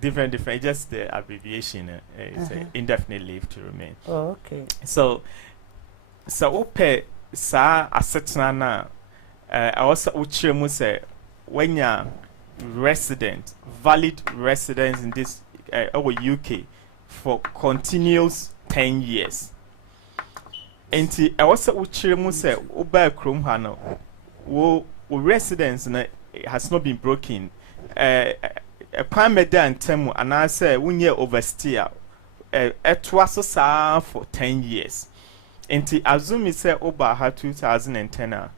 different. Just the abbreviation is indefinite leave to remain. Oh, okay. So ope sa asetna na also uchiremu say when you resident, valid residence in this our UK for continuous 10 years. Enti also uchiremu say oba krom ha no wo residence na has not been broken. Kwan meda ntemu anase wunye overstay etwaso saa for 10 years. Enti azumi say oba ha 2010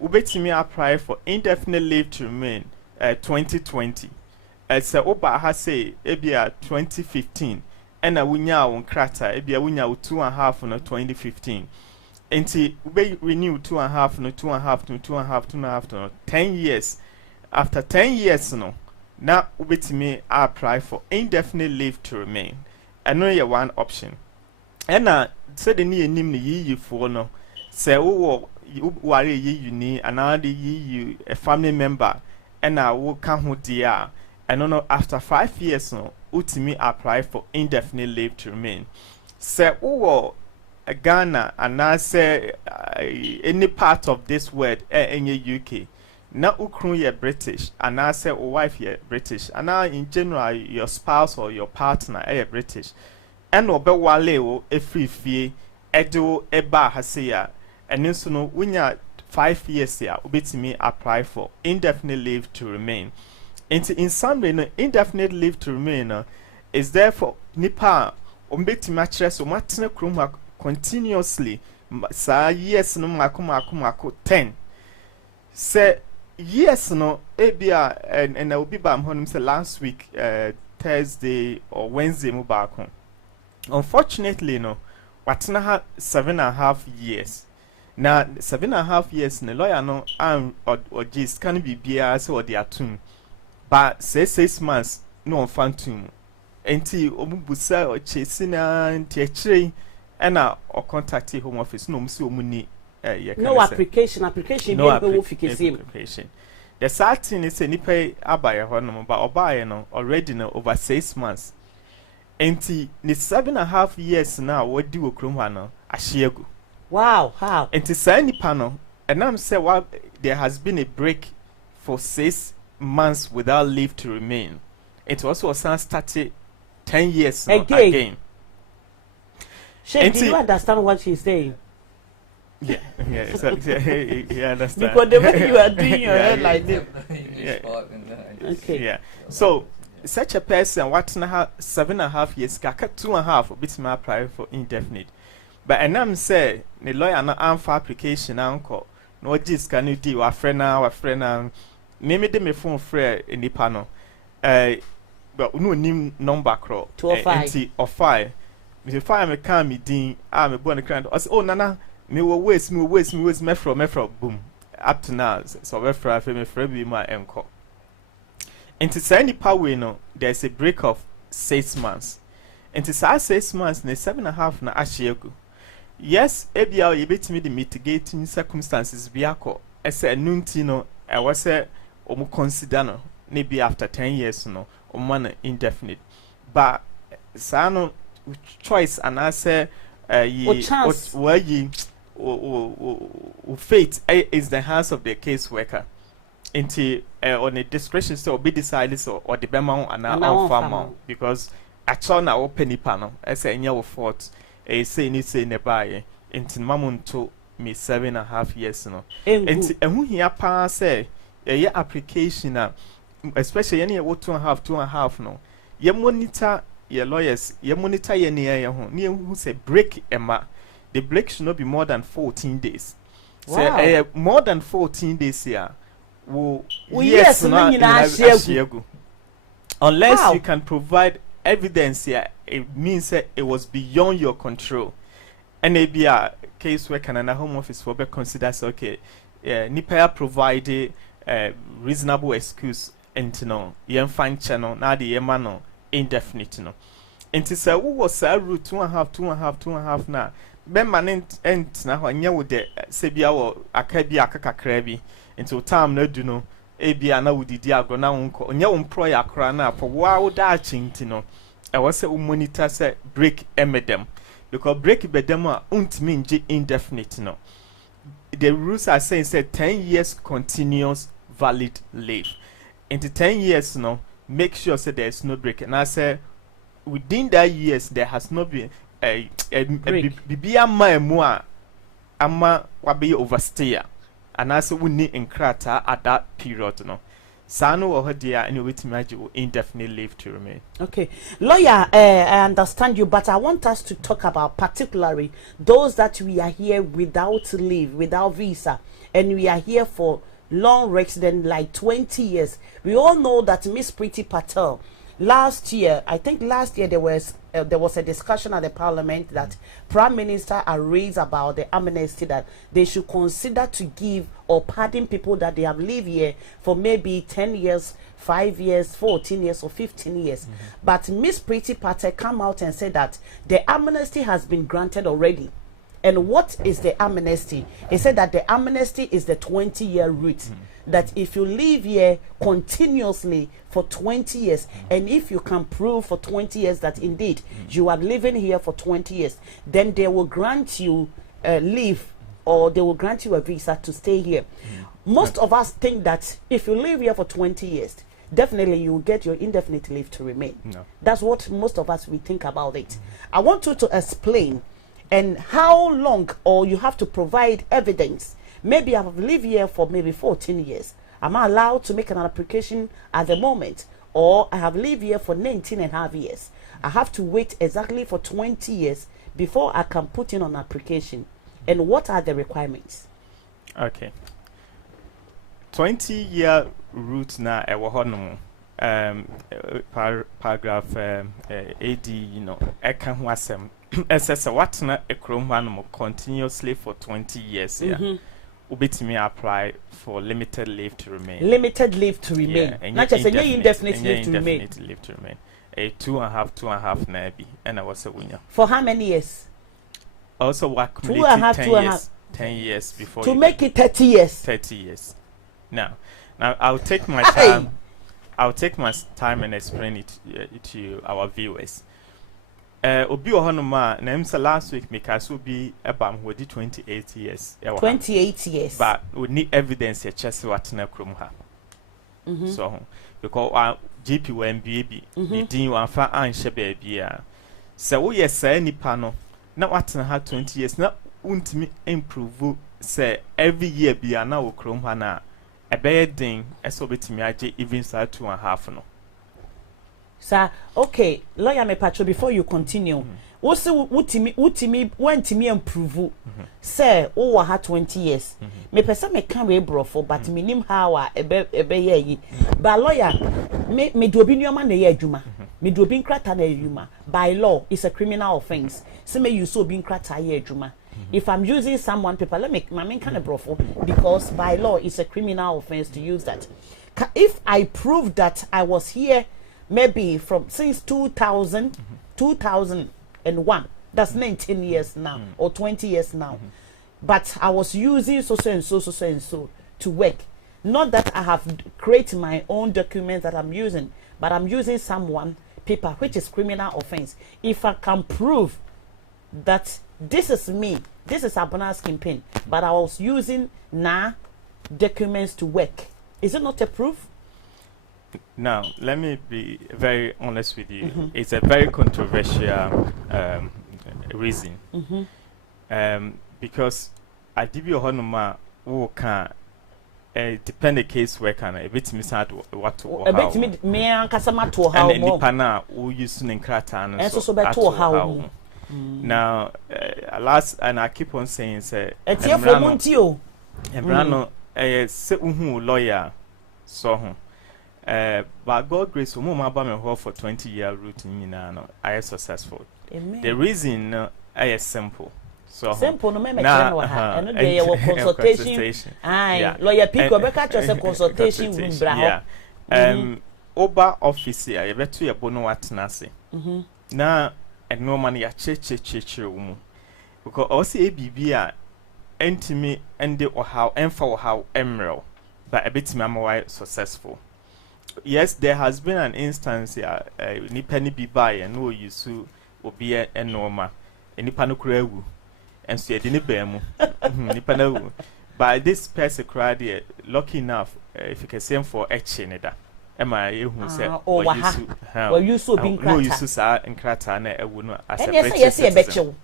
ubetimi apply for indefinite leave to remain 2020. Say oba ha say ebia 2015 ena wunya won krata ebia wunya 2.5 no 2015. Enti ube renew 2.5 no 2.5 to 2.5 no 10 years. After 10 years no now ubetimi apply for indefinite leave to remain. And only one option. And said the near name the ye for no say oh worry ye ni another ye a family member and I will come who dear and no after 5 years no ultimately apply for indefinite leave to remain. Say oh a Ghana and I say any part of this word in your UK. Now ukru ye British and I say or wife ye British and now in general your spouse or your partner British. And obe wale o efifie edo eba haseya and nso no wunya 5 years ya obetimi apply for indefinite leave to remain. In some way no indefinite leave to remain is there for nipa obetimi akire so matene krom continuously sa years no mako 10 say yes no ebia and I will be bam honum say last week Thursday or Wednesday mu back home. Unfortunately, no, watna ha 7.5 years. Now 7.5 years, the lawyer no or just can be beer so or the atum. But say 6 months no phantom. Enti omubusa or chasing and teaching and or contact home office no msi omuni no application no application. The sad thing is any pay abaya hono but obaya no already no over 6 months. Enti ni 7.5 years now what do okrom ha no ahiego. Wow, how? Enti say nipa no and I'm say what there has been a break for 6 months without leave to remain. It also started 10 years now again. Shey, do you understand what she's saying? Yeah, so, yeah, understand. Because the way you are doing your head like this. Okay. Yeah. So such a person what na 7.5 years kaka 2.5 bit my apply for indefinite. But and I'm say the lawyer na amfa application anko no just can you do wa friend na me de me phone free nipa no but no nim number cro 205 or 5 me 5 me can me din me born the client oh nana me waste me from boom up to now so we free be my enko. Into any power no there's a break of 6 months. Into 6 months ne 7.5 na ahiego. Yes, ebia you bet me the mitigating circumstances biako ese nunti no e wase omu consider no maybe after 10 years no omu indefinite. But sano choice and I say fate is the hands of the case worker. Into on a discretion so be decided so or the bema and our farmer because actually na open panel as a new fault say ni say nearby into mamun to me 7.5 years no and who here pa say a application especially any 2.5 no ye monitor your lawyers ye monitor ye near your who say break emma the break should not be more than 14 days. Wow. So more than 14 days here. Yes, unless you can provide evidence here, it means that it was beyond your control. And maybe a case where Canada Home Office for be considers okay, Nipaya provided reasonable excuse and no, you find channel now the emano indefinite no. And to say who was a route 2.5 now. Ben manent ent na ho anya wo de sebia wo akabia akakakra bi into time na du no ebi ana wudidi agro na wonko onye wo employer akra na for wa da chinti no e wo se monitor se break emedem because break bedem a untimi nje indefinite no. The rules are saying say 10 years continuous valid leave. Into 10 years no, make sure say there is no break. And I say within that years there has not been a bibia ma ama wabe overstay. And I say we need inkrata at that period no. Sano or dia and you wait imagine indefinite leave to remain. Okay. Lawyer, I understand you, but I want us to talk about particularly those that we are here without leave, without visa, and we are here for long resident like 20 years. We all know that Miss Priti Patel last year, I think last year there was a discussion at the parliament that Prime Minister raised about the amnesty that they should consider to give or pardon people that they have lived here for maybe 10 years, 5 years, 14 years or 15 years. But Miss Priti Patel come out and said that the amnesty has been granted already. And what is the amnesty? He said that the amnesty is the 20-year route. That if you live here continuously for 20 years, and if you can prove for 20 years that indeed you are living here for 20 years, then they will grant you leave, or they will grant you a visa to stay here. Most of us think that if you live here for 20 years, definitely you will get your indefinite leave to remain. No. That's what most of us we think about it. I want you to explain and how long, or you have to provide evidence. Maybe I've lived here for maybe 14 years. Am I allowed to make an application at the moment? Or I have lived here for 19 and a half years. I have to wait exactly for 20 years before I can put in an application. And what are the requirements? Okay. 20-year route na ewo paragraph AD, you know, eka ho asem. Ss what na ekrom hwanom continuously for 20 years here. Ubitimi apply for limited leave to remain. Limited leave to remain. Not just indefinite leave to remain. Indefinite leave to remain. A 2.5 na bi, and I was a winner. For how many years? Also work 10 years before to make it 30 years. 30 years. Now I'll take my time. I'll take my time and explain it to our viewers. Obi ohonoma na imsa last week because will be about 28 years. 28 years. But we need evidence ya chese what na krom ha. So because GP MBB the din wan fa anhye baby a. Se wo ye say nipa no na what na ha 20 years na untimi improve say every year bia na wo krom ha na ebeye din eso betimi age even say 2.5 no. Sir, okay, lawyer me patcho before you continue. What's utimi wentimi improve? Sir, over ha 20 years. Me pesa me can we brofo, but me nim how ebe ye. But lawyer, me do obi nyoma na ye adwuma. Me do obi nkrata na adwuma. By law, it's a criminal offense. So me use obi nkrata ye adwuma. If I'm using someone paper, let me kind of brofo, because by law it's a criminal offense to use that. If I prove that I was here maybe from since 2001, that's 19 years now or 20 years now, but I was using so and so to work. Not that I have created my own documents that I'm using, but I'm using someone paper, which is criminal offense. If I can prove that this is me, this is Abona's campaign, but I was using documents to work, is it not a proof? Now, let me be very honest with you. It's a very controversial reason. Because I give you a honoma who can depend the case where can a bit miss out what to a bit me and Casama to how and the pana who used to Kratan and so better to how. Now, last, and I keep on saying, say, it's here for Montio. Embrano, a lawyer, so. But God grace for more about for 20-year routine, I am successful. Amen. The reason I is simple. So simple, no matter and they were consultation. Aye, lawyer Pico, because a consultation with Brown. Oba office, I bet to your bono what nasi. Now, and no money a church room. Because also ABB are intimate and or how and for how emerald. but a bit more successful. Yes, there has been an instance here, nipa ni bi buy and no you su obi e normal. Nipa no kura wu. And so you didn't bear mu. Nipa na wu. But this person cried lucky enough if you can send for etching it. Am I who said or you so being no you su sa and crata na e wu no as a yes betcho.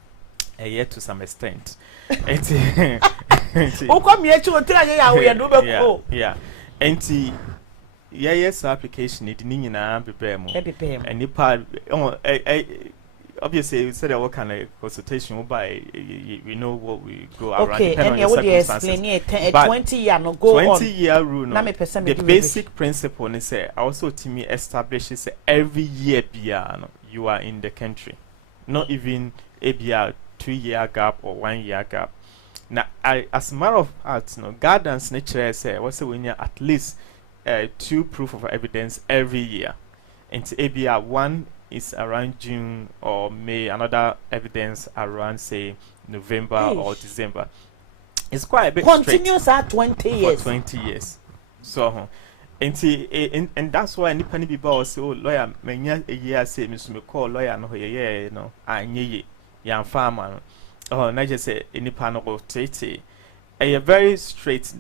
Yet to some extent. O come here to tell you we do be yeah. Enti yes application it ni nyina prepare mu. And nipa obviously we said what kind of consultation by we know what we go around. Okay, and you would explain it 20 year no go 20-year rule no. The basic principle is say also to me establishes every year no, you are in the country, not even a 2-year gap or 1-year gap. Now as a matter of fact no guidance nature say what's when you at least 2 proof of evidence every year. Into ABR 1 is around June or May, another evidence around say November or December. It's quite a bit continuous at 20 years. For 20 years. So and that's why any people say, oh lawyer, many a year say me call lawyer no you know, I yan farmer. Oh, not just say any panel tete. A very straight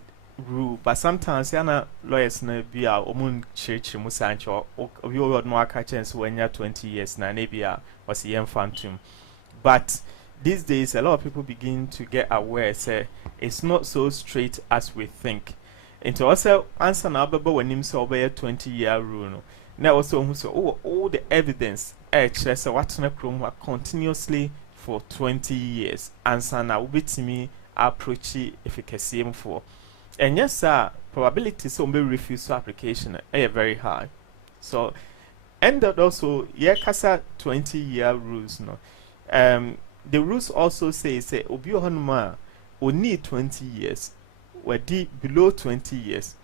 rule, but sometimes yana lawyers na be a omun church musancho or you would no chance when you're 20 years na nebia was a phantom. But these days a lot of people begin to get aware say it's not so straight as we think. And to also answer now but when him so by a 20-year rule now also who so all the evidence so what's na chrome continuously for 20 years answer now with me approach efficacy for. And yes, sir, probability so be refuse application very high. So, and that also, yeah, kasa 20-year rules no. The rules also say obi ohonuma o need 20 years, we below 20 years.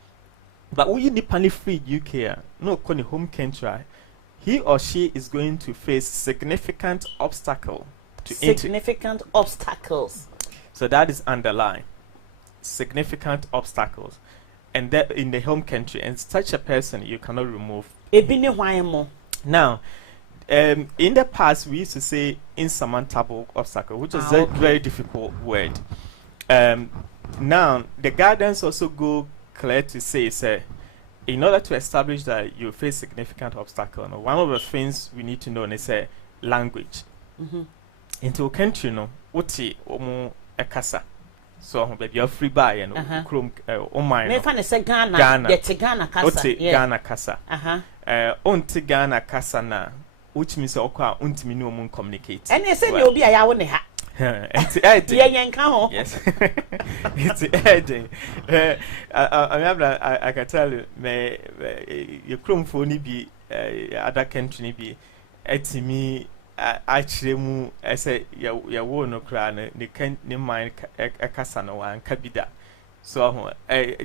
But we need pani free UK no koni home country. He or she is going to face significant obstacle to significant obstacles. So that is underlined. Significant obstacles, and that in the home country, and such a person you cannot remove. Now, in the past we used to say insurmountable obstacle, which is a very difficult word. Now the guidance also go clear to say, in order to establish that you face significant obstacle, one of the things we need to know is language. Into a country, no, uti omo ekasa. So baby you're free buy and chrome mine. Me fan say Ghana. Yet Ghana kasa. Ghana kasa. Onti Ghana kasa na which means okwa untimi no mun communicate. And you said you'll be a yawo ne ha. Yes. It's edging. I can tell you me your chrome phone be other country be etimi actually mu say ya wo no kra ne kan ne mind kasa no wan kabida. So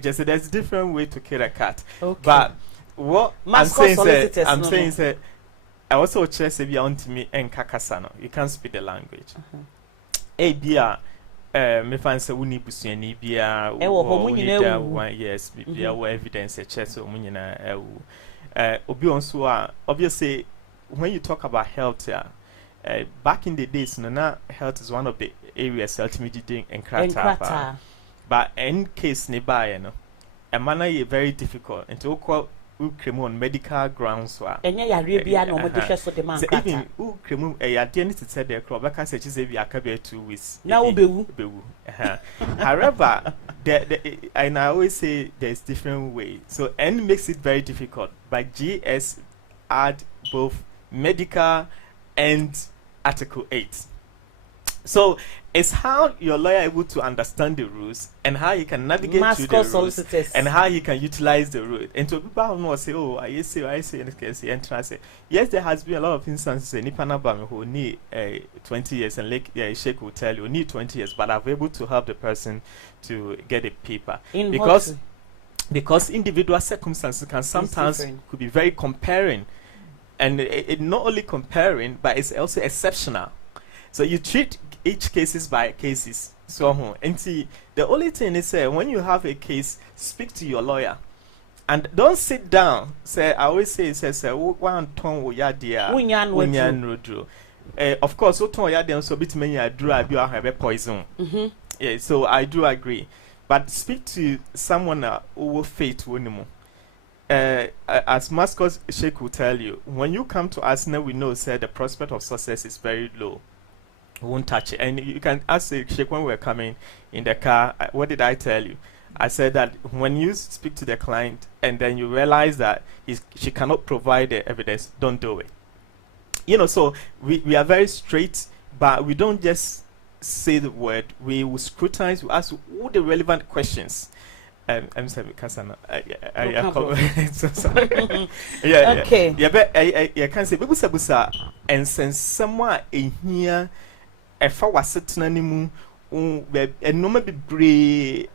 just there's a different way to kill a cat. Okay. But what I'm saying say I also check say be on to me en kakasa no. You can't speak the language. Bia me fan say woni busuani bia yes bia wo evidence check so mu nyina obi onso a obviously when you talk about health back in the days no health is one of the areas ultimately doing enkrata but in case nearby no a manner very difficult and to call on medical grounds enya yare bia no mo de so de man krata even kremu ya de need to say the crop because say we akabe 2 weeks now bewu however and I always say there's different way so N makes it very difficult but GS add both medical and Article 8. So it's how your lawyer able to understand the rules and how he can navigate through the rules and how he can utilize the rule. And to people who say, oh, I say, in this case, and say, yes, there has been a lot of instances in Nipanabam who need 20 years, and Sheikh will tell you, need 20 years, but I'm able to help the person to get a paper. Because individual circumstances can sometimes could be very comparing. And it not only comparing, but it's also exceptional. So you treat each cases by cases. So, and see, the only thing is, when you have a case, speak to your lawyer. And don't sit down. Say, I always say, one ton wo ya dia. Unyan rodro. Of course, what ton ya dia so bit many I drew I have a poison. Yeah, so I do agree. But speak to someone who will faith winimo. As Mascot Sheikh will tell you, when you come to us now, we know the prospect of success is very low. We won't touch it. And you can ask Sheikh when we're coming in the car, what did I tell you? I said that when you speak to the client and then you realize that she cannot provide the evidence, don't do it. So we are very straight, but we don't just say the word. We will scrutinize, we ask all the relevant questions. I'm sorry, Kasana. So sorry. Yeah, okay. Yeah, can say Busa and since someone in here, if I was sitting anymore. And no be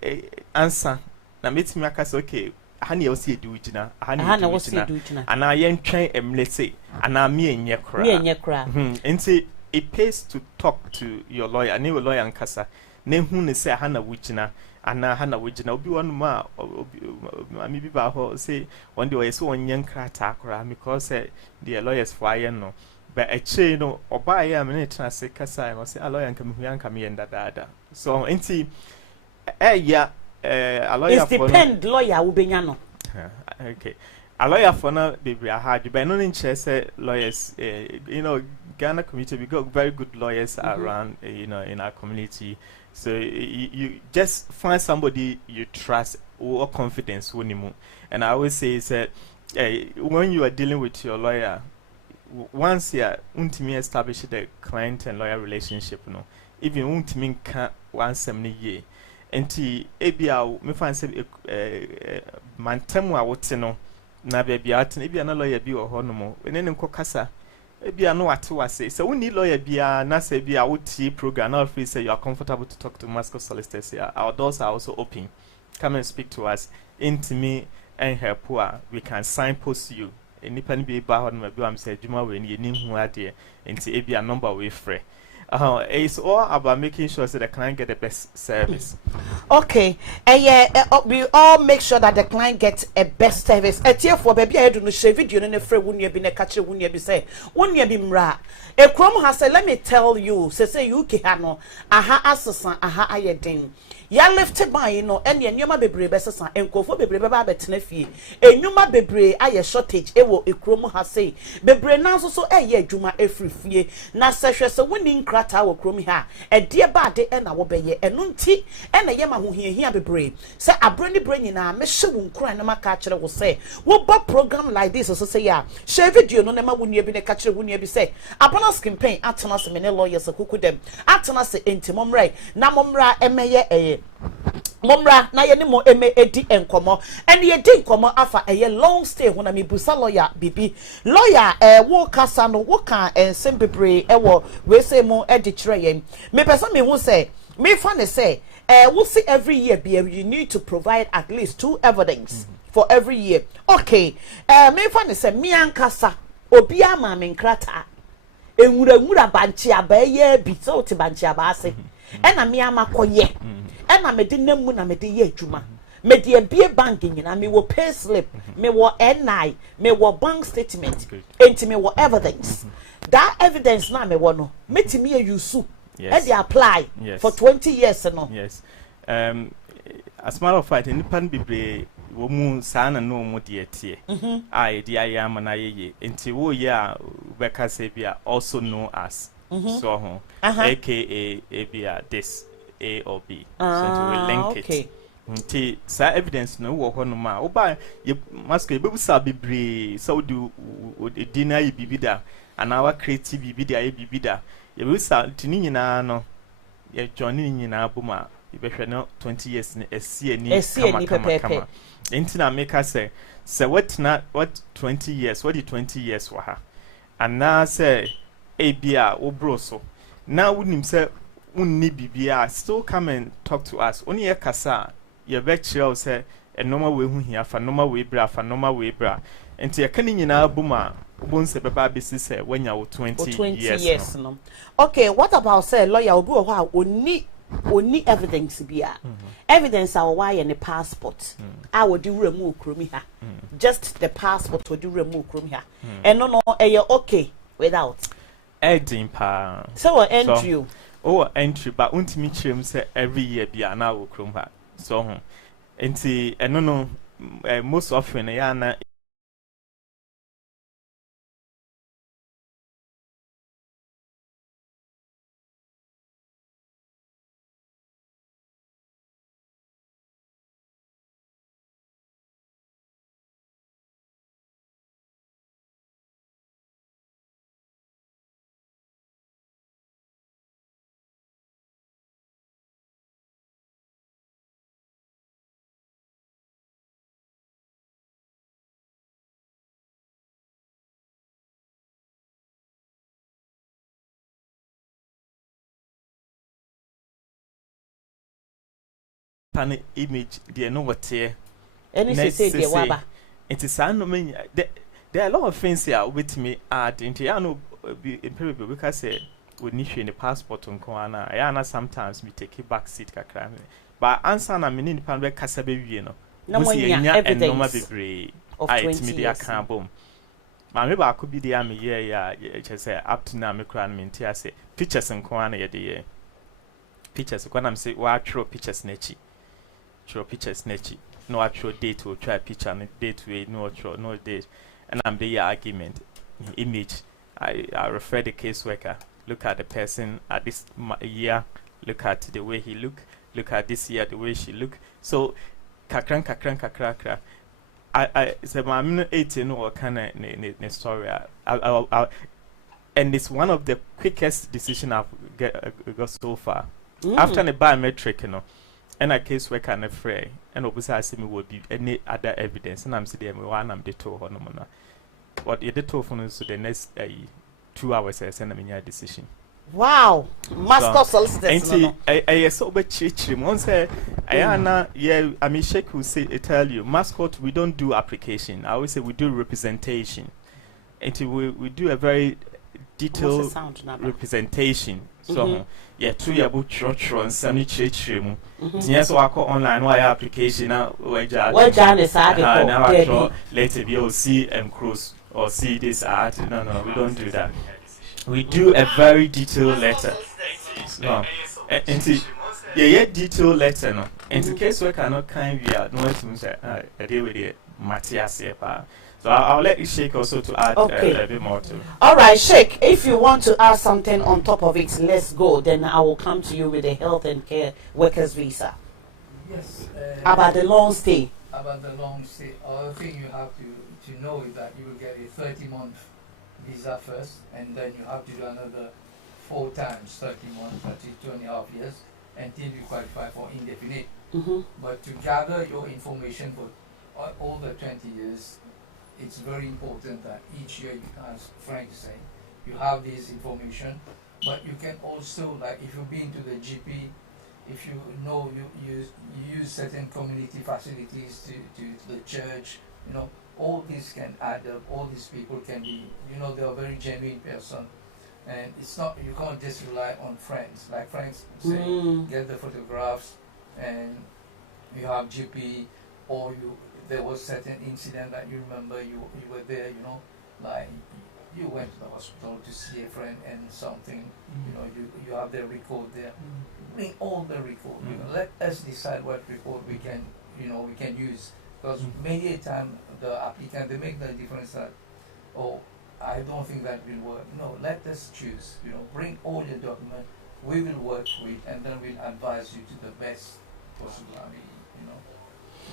answer na meet me aka say okay hani o see do gina hani o see do gina and I train let's say and I me enye kra nti it pays to talk to your lawyer and your lawyer nkasa na hu ne say hana wugina ana hana wugina obi won ma ami bi ba ho say one day we so onye nkra ta kra because the lawyers for ayen no. But a chain no or buy a minute and say Kasa or say a lawyer and come here and that. So ain't yeah, a lawyer. It depend lawyer will be no. Okay. A lawyer for now be hard, but no interest lawyers, Ghana community, we got very good lawyers around, in our community. So you just find somebody you trust or confidence when. And I always say is that when you are dealing with your lawyer, once you ultimately establish the client and lawyer relationship, even ultimately can't once a year. And ABI, me find say mantemu wote no na baby at maybe an lawyer be or honomo. And then Kokasa, maybe I know what to say. So we need lawyer be a nasa be a OT program. Now if we say you are comfortable to talk to Mascot solicitors here, our doors are also open. Come and speak to us. Into me and her poor, we can signpost you. Nipa ni be ba ho no be am say adwuma we ni nim hu ade enti e bia number we free. It's all about making sure that the client get the best service. Okay. We all make sure that the client gets a best service. For baby I do no share video no free wunya bi na catch wunya bi say wunya bi mra. E krom ha say let me tell you say UK ha no aha asesan aha ayedin. Ya lifted by enya nyoma bebre besesa enkofo bebre beba betena fie enyuma bebre aye shortage ewo ekrom ha sei bebre nanso so eye adwuma efrifie na sehwe se woni nkrata wo krom ha edie ba de na wo beye eno nti na ye ma hohiahia bebre se abrani branyi na me hye wo nkran na maka kire wo se wo ba program like this so say ya share video no na ma woni bi ne ka kire woni bi se apana skin pain atena se me ne lawyers akukudem atena se entimomrai na momra emeye Momra na ye ni mo eme edi enkomo ene ye di enkomo afa eye long stay hona me busa lawyer bibi lawyer wo kasa no wo kan ensem bebre wo we say mo edi kire yen me person me hu say me fa ne say we see every year be you need to provide at least 2 evidence for every year. Okay, me fa ne say me ankasa obi ama me nkrata enwura banchi abaye bi so te banchi abase ena me amakoye ena me de namu na me de ye adwuma me de bie bank nyina me wo pay slip me wo NI me wo bank statement enti me wo evidence that evidence na me wo no metimi use and they apply for 20 years no. Yes. As a matter of fact, nipan bibre wo mu sana no mu de tie ai de ayama na ye enti wo ya beka se bia also known as so ho aka abia this A or B. So we link it. Nti sa evidence no wo ho no ma wo ba ye masko be busa bibre so do dina ye bibida ana wa creative bibida ye bibida ye busa tini nyina no ye join ni nyina boma ye behwe no 20 years ni esie ni kama nti na make us say what 20 years what the 20 years wa ha ana say e bia wo bro so na wonim say unni bibia still come and talk to us only e kasa ye be kire say e normal we hu hia fa normal we bra enti ye kan nyina buma obonse beba besi say wanya wo 20 years no. Okay, what about say lawyer obi ho a oni Only evidence bia. Evidence our why and the passport. I would do remove krumi ha. Just the passport would do remove krumi ha. And no, okay without. Edding pa. So entry. Oh, entry, but untimi chim say every year be an hour chrome ha. So, and no, most often, yana. Pan image, dear no what here. Any say the waba. It is no mean there are a lot of things here with me add into I know be imperial because say we need in the passport on Koana. I know sometimes we take a back seat kakra. But answer na meaning pan be kasa be wie no. No evidence of 20 years. Ma me ba ko bi dey am ya say up to now me kra me ntia say pictures in Koana ye dey pictures when I'm say wa throw pictures nechi. Throw pictures nechi. No actual date will try picture and date way no date. And I'm the argument image. I refer the caseworker. Look at the person at this year. Look at the way he look at this year the way she look. So kakra. I said I'm 18 or kind of story. And it's one of the quickest decision I've got so far. After the biometric, you know. And a case worker and a fray, and obviously I see me would be any other evidence, and I'm sitting there one I'm the two honomona. What you did for so the next 2 hours I send them in your decision. Wow, master solicitors. I so much church. Once I mean, Sheikh will say, tell you, mascot, we don't do application. I always say we do representation. And we do a very detailed representation. So, yeah, 2 year book church and semi church. Yes, I call online why application now. Where Jan is now I draw let it be or see and cruise or see this art. No, we don't do that. We do a very detailed letter. So, yeah, detailed letter. No, in case we cannot kind we are no to say a day with the Matthias. So I'll let you Sheikh also to add a bit more to. All right, Sheikh, if you want to add something on top of it, let's go. Then I will come to you with the health and care workers visa. Yes. About the long stay. About the long stay. Other thing you have to know is that you will get a 30-month visa first, and then you have to do another 4 times 30 months, that is 2.5 years, until you qualify for indefinite. But to gather your information for all the 20 years, it's very important that each year, as Frank said, you have this information. But you can also, like if you've been to the GP, if you know you use certain community facilities to the church, you know, all this can add up. All these people can be, you know, they are very genuine person, and it's not, you can't just rely on friends. Like friends say, get the photographs, and you have GP, or there was certain incident that you remember you were there, you know, like you went to the hospital to see a friend and something, you know, you have the record there. Bring all the record. You know, let us decide what record we can use. Because many a time the applicant, they make the difference that, oh, I don't think that will work. No, let us choose. You know, bring all your documents. We will work with, and then we'll advise you to the best possible. I mean, you know.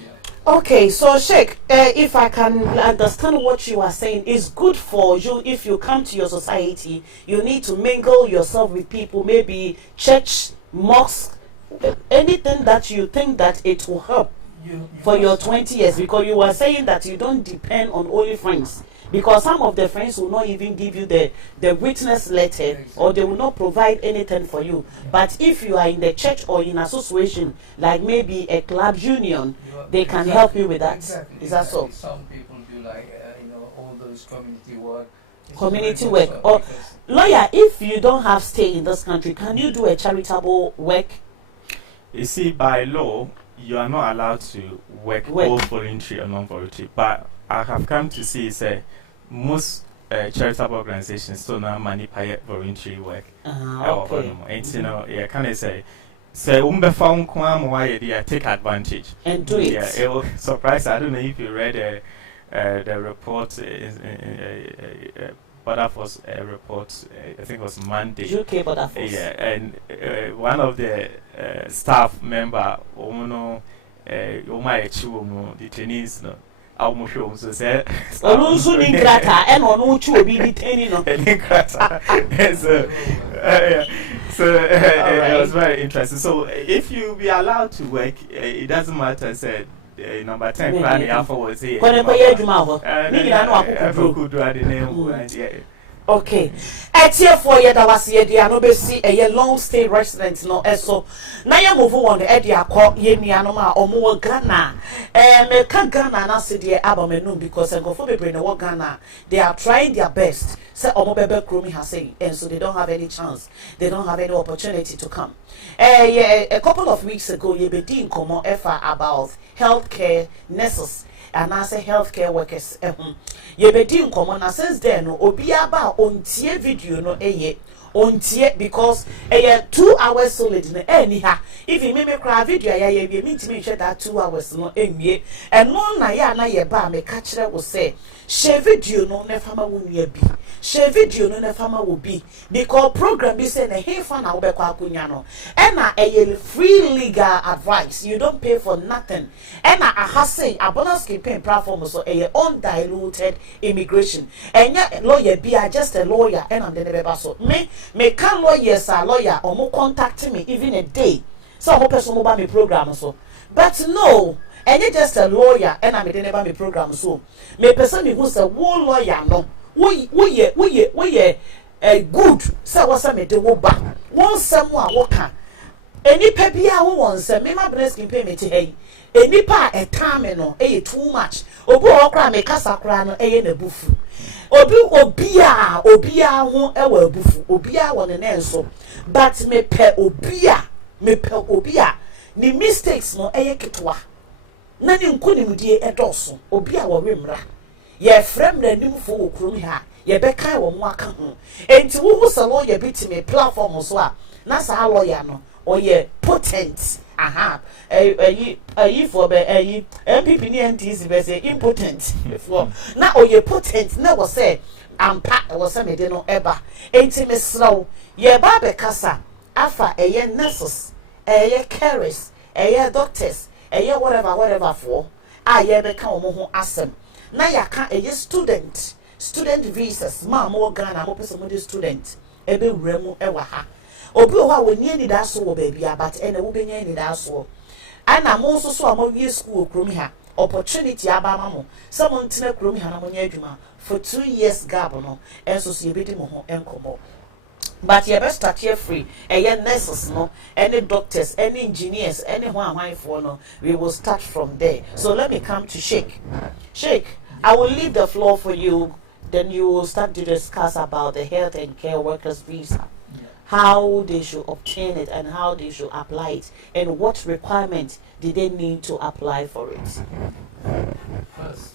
Yeah. Okay, so Sheikh, if I can understand what you are saying, it's good for you if you come to your society. You need to mingle yourself with people, maybe church, mosque, anything that you think that it will help for your 20 years, because you were saying that you don't depend on only friends, because some of the friends will not even give you the witness letter, or they will not provide anything for you. But if you are in the church or in association, like maybe a club union, they can help you with that. Is that so? Some people do like all those community work. Community work. Or lawyer, if you don't have stay in this country, can you do a charitable work You see, by law, you are not allowed to work both voluntary or non-voluntary. But I have come to see, say, most charitable organizations still now money pay voluntary work. Okay. And you know, yeah, can I say found why they take advantage and do it. Yeah, it was surprised. I don't know if you read the report. Butterforce report. I think it was Monday. UK Butterforce. Yeah, and one of the staff member, the detainees, no. So say, so it was very interesting. So if you be allowed to work, it doesn't matter. Said number 10 planning alpha was here. Okay. Etie for ye da was ye dia no be see a long stay resident no eso. Na ye move on the e dia ko ye nuanom a omo Ghana. Me ka Ghana na se die abamenum because engofo bebre no Ghana. They are trying their best. Say omo bebe kromi ha say and so they don't have any chance. They don't have any opportunity to come. A couple of weeks ago ye be din komo efa about healthcare nurses and I say healthcare workers ye be din komo na since then no obi aba ontie video no ontie because 2 hours solid no any ha if you me cry video ya ye be me share that 2 hours no enwie and no na ya na ye ba me ka kire wo say share video no na fama wo nua bi share video no na fama wo bi because program be say na he fa na wo be kwa akunya no and na free legal advice you don't pay for nothing and na aha say abonus campaign platform so undiluted immigration and lawyer be just a lawyer and I'm the neighbor so me can lawyers are lawyer or more contact me even a day so I person mobile me program so but no and you just a lawyer and I'm the neighbor me program so me person me who's a whole lawyer no we good so what's me de wo ba won someone woka any pebia who wants me my breast can pay me to hey any pa a time no too much obu okra me kasa kra no na bufu obia ho ewa bufu obia won ne nso but me pe obia ni mistakes no ketwa na ni nkonimdie edoso obia wo wemra ye frem na nimfo okrum ha ye bekai wo mo aka ho enti wo so lawyer bitime platform so a na sa lawyer no oye potent for be MPP ni NTC be say impotent for na oye potent na wo say ampa wo say me de no eba enti me slow ye ba be kasa afa nurses carers doctors whatever for ye be ka wo ho asem na ya ka student visas ma mo Ghana mo pese mo de student ebe wuremu ewa ha obi o ha woni ani da so wo baby but ene wo benya ani da so ana mo so so amawie school okrom ha opportunity aba ma mo some ntena krom ha na mo nya adwuma for 2 years gap no enso so ye bedi mo ho enkomo but you best start here free nurses no any doctors any engineers any one for no we will start from there so let me come to Sheikh I will leave the floor for you then you will start to discuss about the health and care workers visa how they should obtain it and how they should apply it and what requirements did they need to apply for it. First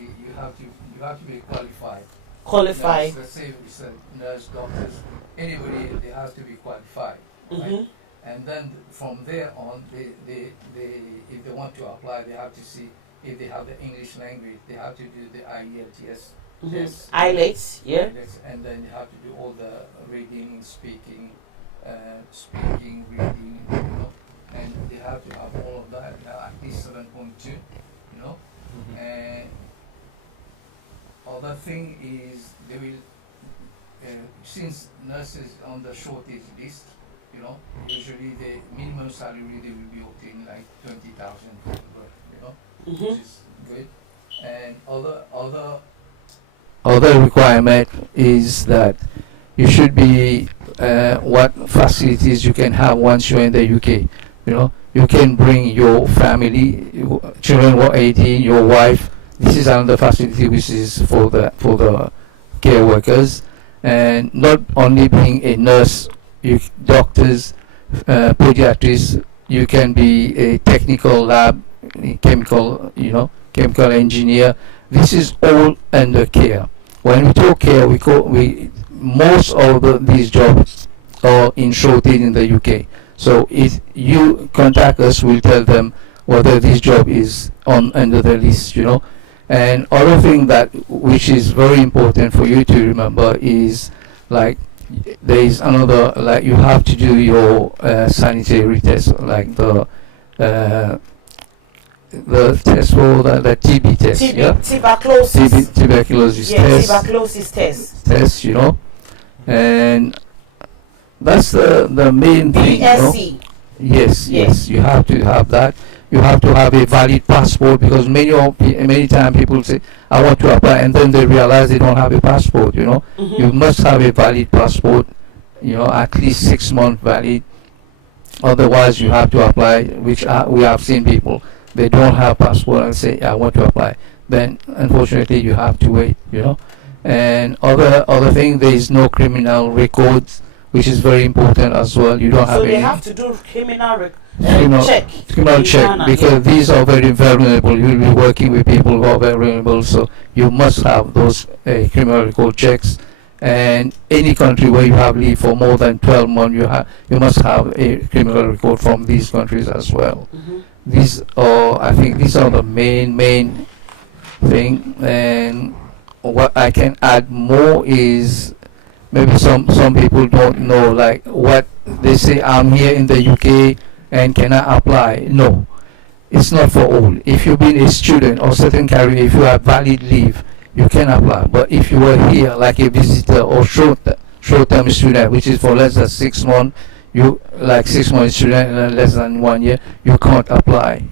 you have to be qualified. Qualified. Let's say we said nurse, doctors, anybody they have to be qualified. Right? And then from there on they if they want to apply they have to see if they have the English language, they have to do the IELTS. Yes. IELTS, yeah. And then you have to do all the reading, speaking, reading, and they have to have all of that at least 7.2, And other thing is they will, since nurses on the shortage list, usually the minimum salary they will be obtaining like 20,000, which is good. And other requirement is that you should be what facilities you can have once you're in the UK. You can bring your family, your children who are 18, your wife. This is another facility which is for the care workers, and not only being a nurse, doctors, pediatrists, you can be a technical lab, chemical, chemical engineer. This is all under care. When we talk care, most of these jobs are in shortage in the UK. So if you contact us, we'll tell them whether this job is under the list, And other thing which is very important for you to remember is, like, there is another, like, you have to do your sanitary test, like the test for the TB test, tuberculosis test, and that's the main thing. BSc. Yes, you have to have that. You have to have a valid passport, because many times people say, I want to apply, and then they realize they don't have a passport. You must have a valid passport, at least 6 months valid. Otherwise, you have to apply, which we have seen people, they don't have passport and say, I want to apply. Then, unfortunately, you have to wait. And other thing, there is no criminal records, which is very important as well. You don't have So any. they have to do criminal check. Criminal check, Ghana, because these are very vulnerable. You'll be working with people who are very vulnerable, so you must have those criminal record checks. And any country where you have leave for more than 12 months, you must have a criminal record from these countries as well. I think these are the main thing. And what I can add more is, maybe some people don't know, like, what they say, I'm here in the UK and can I apply? No, it's not for all. If you've been a student or certain career, if you have valid leave, you can apply. But if you were here like a visitor or short-term student, which is for less than 6 months, like 6 months student and less than 1 year, you can't apply.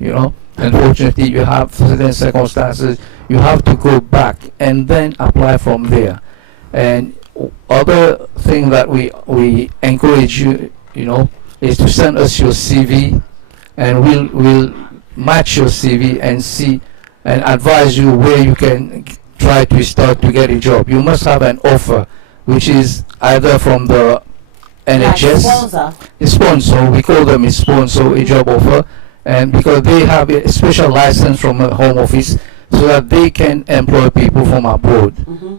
Unfortunately, you have certain circumstances. You have to go back and then apply from there. And other thing that we encourage you, is to send us your CV, and we'll match your CV and see and advise you where you can try to start to get a job. You must have an offer, which is either from the NHS, a sponsor. We call them a sponsor, a job offer, and because they have a special license from the Home Office, so that they can employ people from abroad.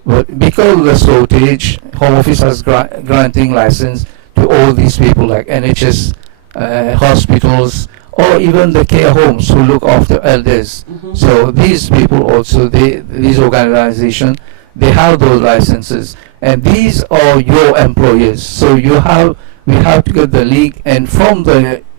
But because of the shortage, Home Office has granting license to all these people, like NHS, hospitals, or even the care homes who look after elders. So these people also, these organizations, they have those licenses, and these are your employers. So we have to get the link, and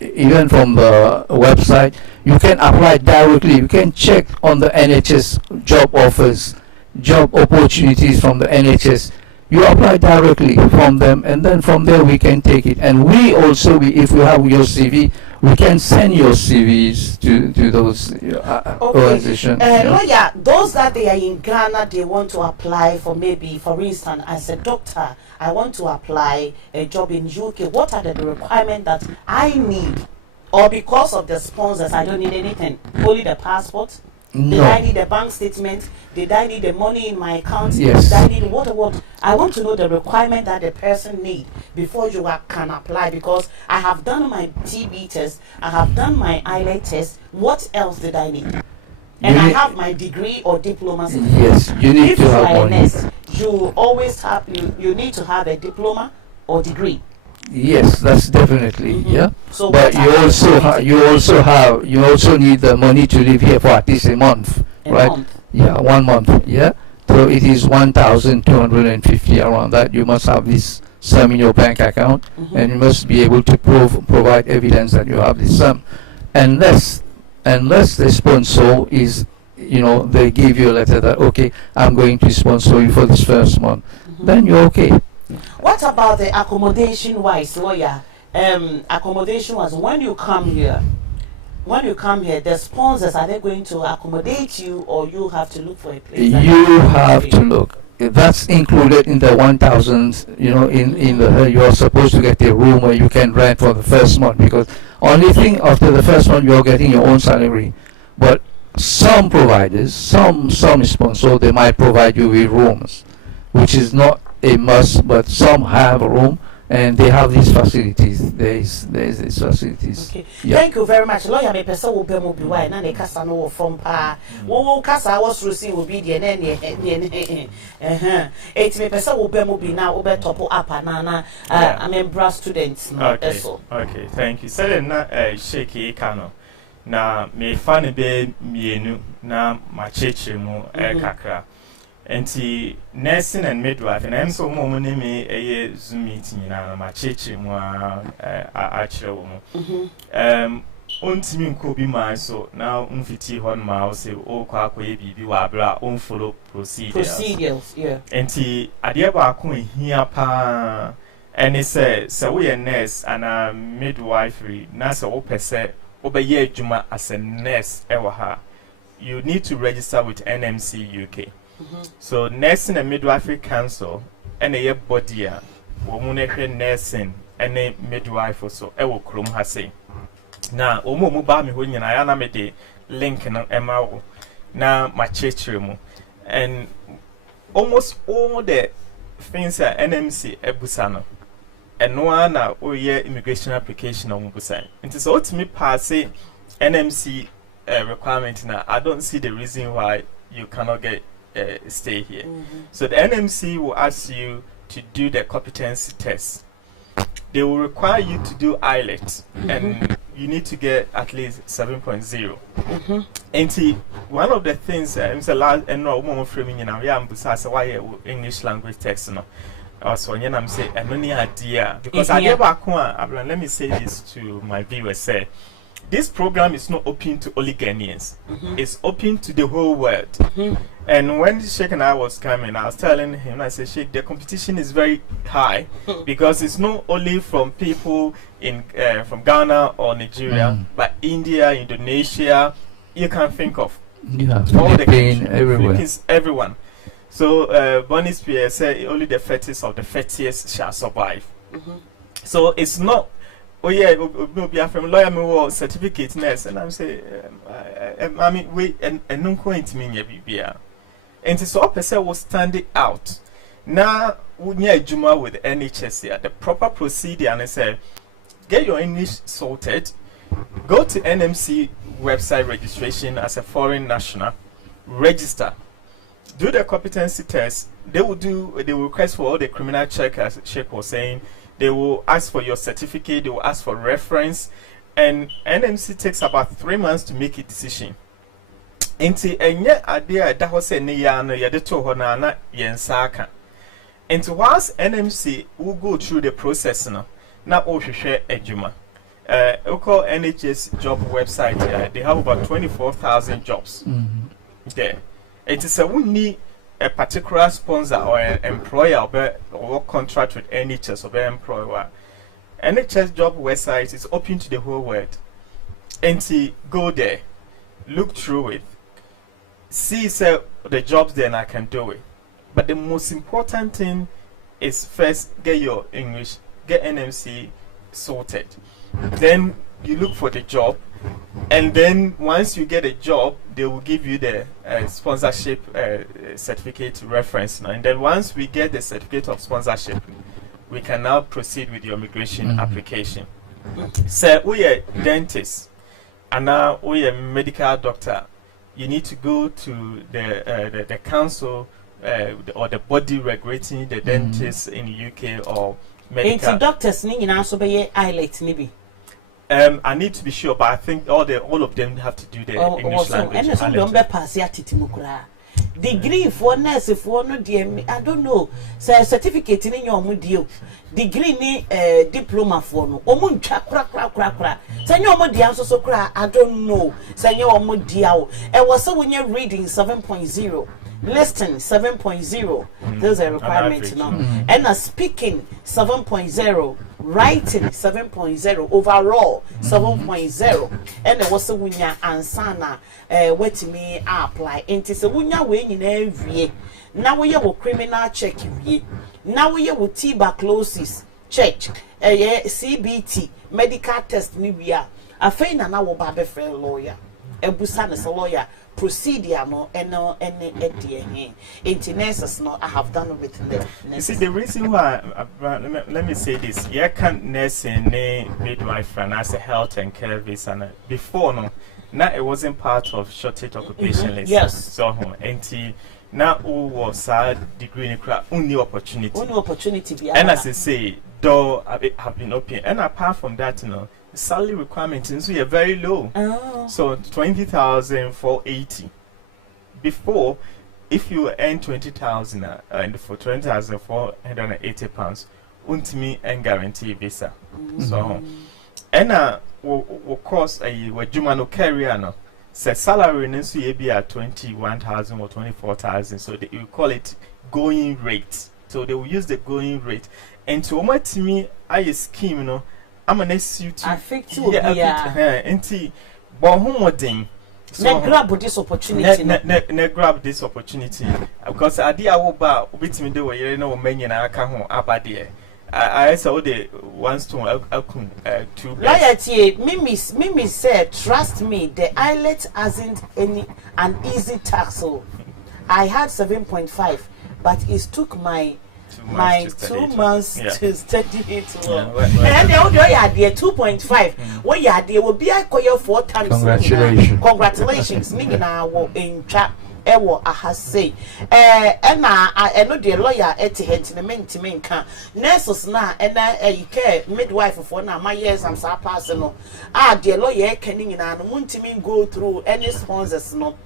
even from the website, you can apply directly. You can check on the NHS job offers, job opportunities from the NHS. You apply directly from them, and then from there we can take it. And we also, if we have your CV, we can send your CVs to those organizations. Lawyer, those that they are in Ghana, they want to apply for, maybe, for instance, as a doctor, I want to apply a job in UK. What are the requirements that I need? Or because of the sponsors, I don't need anything, only the passport? No. Did I need a bank statement? Did I need the money in my account? Yes. Did I need what? I want to know the requirement that the person need before you can apply, because I have done my TB test, I have done my IELTS test. What else did I need? And I have my degree or diploma. Yes, you need to have one. Nurse, you always have you need to have a diploma or degree. Yes, that's definitely yeah. So but you also need the money to live here for at least a month, right? Yeah, 1 month. Yeah, so it is 1,250 around that. You must have this sum in your bank account, and you must be able to provide evidence that you have this sum, unless the sponsor is, they give you a letter that, okay, I'm going to sponsor you for this first month, then you're okay. What about the accommodation wise, lawyer? Accommodation wise, when you come here, the sponsors, are they going to accommodate you, or you have to look for a place? You have to look. That's included in the 1,000. In the you're supposed to get a room where you can rent for the first month, because only thing after the first month you're getting your own salary. But some providers, some sponsors, they might provide you with rooms, which is not a must, but some have a room and they have these facilities. There's these facilities. Okay. Yeah. Thank you very much. Lawyer me pesa wo be mo bi why na ne kasa no from pa. Wo kasa was receive will be the na it me pesa wo be mo bi na wo be top up na I mean bra students no eso. Okay, thank you. So na Sheikh Kano. Na me fan be mienu na ma cheche mu kakra. Enti nursing and midwife and I'm so mo ne me Zoom meeting na ma cheche mu a chere wo. Ontimi nko bi man so na unfiti hon ma o se o kwa akoye bibi wa bra on follow procedures. Yeah. Enti ade ba ko ehia pa ene se we a nurse and a midwifery na se wo pese obeye adwuma as a nurse ewa ha, you need to register with NMC UK. So Nursing and Midwifery Council and a body a wo mu na hwe nursing and midwife so ewo krom ha sei. Na omo mu ba me ho nyina ya na me de link no ema wo na ma chechire mu, and almost all the things that NMC ebusa no eno na oye immigration application on busa. It is ultimately pass NMC requirement now. I don't see the reason why you cannot get stay here. So the NMC will ask you to do the competency test. They will require you to do IELTS, and you need to get at least 7.0. And one of the things English language text no. Also, I'm saying any idea because I never let me say this to my viewers. Say this program is not open to only Ghanaians. It's open to the whole world. And when Sheikh and I was coming, I was telling him, I said, Sheikh, the competition is very high because it's not only from people in from Ghana or Nigeria, but India, Indonesia. You can think of all the countries, everywhere. Everyone. So Bonnie Spears said only the fettest of the fettiest shall survive. So it's not. Oh yeah, be from lawyer me certificate nurse, and I'm say, I mean, wait, and no going to mean BBA. And so person was standing out. Now we need Juma with NHS here. The proper procedure, and I say, get your English sorted. Go to NMC website registration as a foreign national. Register. Do the competency test. They will request for all the criminal check, as Sheikh was saying. They will ask for your certificate. They will ask for reference, and NMC takes about 3 months to make a decision. Into enye idea that was say ne ya no ye de to ho na na yensaka. Into whilst NMC will go through the process no, na o hwehwe adwuma. Oko NHS job website, they have about 24,000 jobs. There. It is a need a particular sponsor or an employer or contract with NHS or employer. NHS job website is open to the whole world. And go there, look through it, see the jobs then I can do it. But the most important thing is first get your English, get NMC sorted. Then you look for the job. And then once you get a job, they will give you the sponsorship certificate reference. And then once we get the certificate of sponsorship, we can now proceed with your immigration application. So we are dentists, and now we are medical doctor. You need to go to the council or the body regulating the dentists in the UK or medical. Doctors need also be IELTS maybe. I need to be sure, but I think all of them have to do the English language. And so don't be pass degree for nurse for no dear, I don't know. Say certificate in your mudio. Degree ni diploma for no. Omun cra. Say your mudia so cra. I don't know. Say your mudia. And was so when you're reading 7.0. Listening 7.0. Those are requirements now. And speaking 7.0. Writing 7.0, overall 7.0, and there was a winya ansana what me apply into so winya way in every now we have criminal check now we have tuberculosis check CBT medical test ni we are a fain and our baby friend lawyer ebusa ne so lawyer procedure no eno ene edie he enti nurses no I have done with the you see the reason why let me say this you can't nursing ne midwife and as a health and care visa and before no now it wasn't part of shortage occupation list yes so enti now who was a degree in only opportunity be and as I say door have been open and apart from that you know salary requirements in are very low. So 20,000 for 80. Before, if you earn 20,000 and for 20,480 pounds, ultimately and guarantee visa. So, and will cost a Jumano carrier no. Say salary needs to be at 21,000 or 24,000. So you call it going rate. So they will use the going rate. And to what me I scheme you know. I'm an SU to affect you, yeah. Enti, but who ding? So grab this opportunity. Ne grab this opportunity because I did our bar with me the way you know many and I can't abadi. I saw the ones to two. Loyalty, Mimi said, trust me, the islet hasn't an easy tax. So I had 7.5, but it took my 2 months to study it well. And the other year 2.5. What year they will be a coil 4 times. Congratulations. Nina will in chat. Ewo I say and I know the lawyer at the main can nurses now and I care midwife for now my years I'm so personal. The lawyer can in and won't me go through any sponsors no.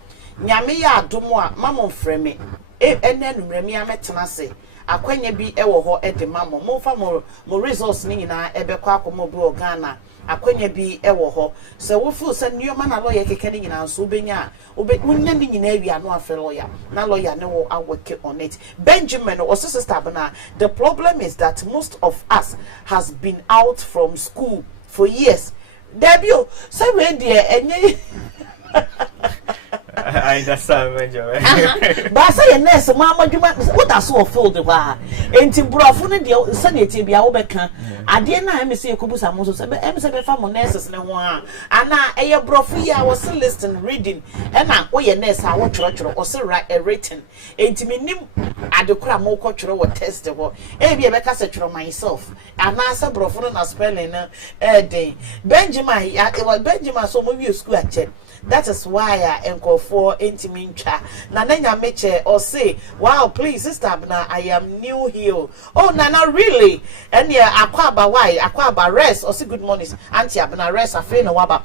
Nyame ya domo mama frame and then remi ametena say akwanya bi ewo ho ede mamo mo fa mo resource ni nyina ebekwa akomo bro Ghana akwanya bi ewo ho se wo fu se nneoma na lawyer keke ni nyina so obenya onya ni nyina awia no afa lawyer na lawyer ne wo awake on it. Benjamin or sister bana, the problem is that most of us has been out from school for years. Debut say we there enye I understand when but say nurse mama djuma what are so filled wa enti brofo ne de sanity bia wo beka ade na am say ekobusa mo so say em say be fa mo nurses ne ho a ana eye brofo ya was listening reading e na wo ye nurse a wo choro o say written enti menim adekura mo ko choro wo test ho e bia beka say choro myself ana say brofo no na spelling na den Benjamin so mo wi school a check. That is why I enco for intimincha. Nana meche or say, wow, please, sister, I am new here. Oh, Nana, really? And yeah, aquaba why? Aquaba rest or say good morning. Auntie, abna rest. I feel no waba.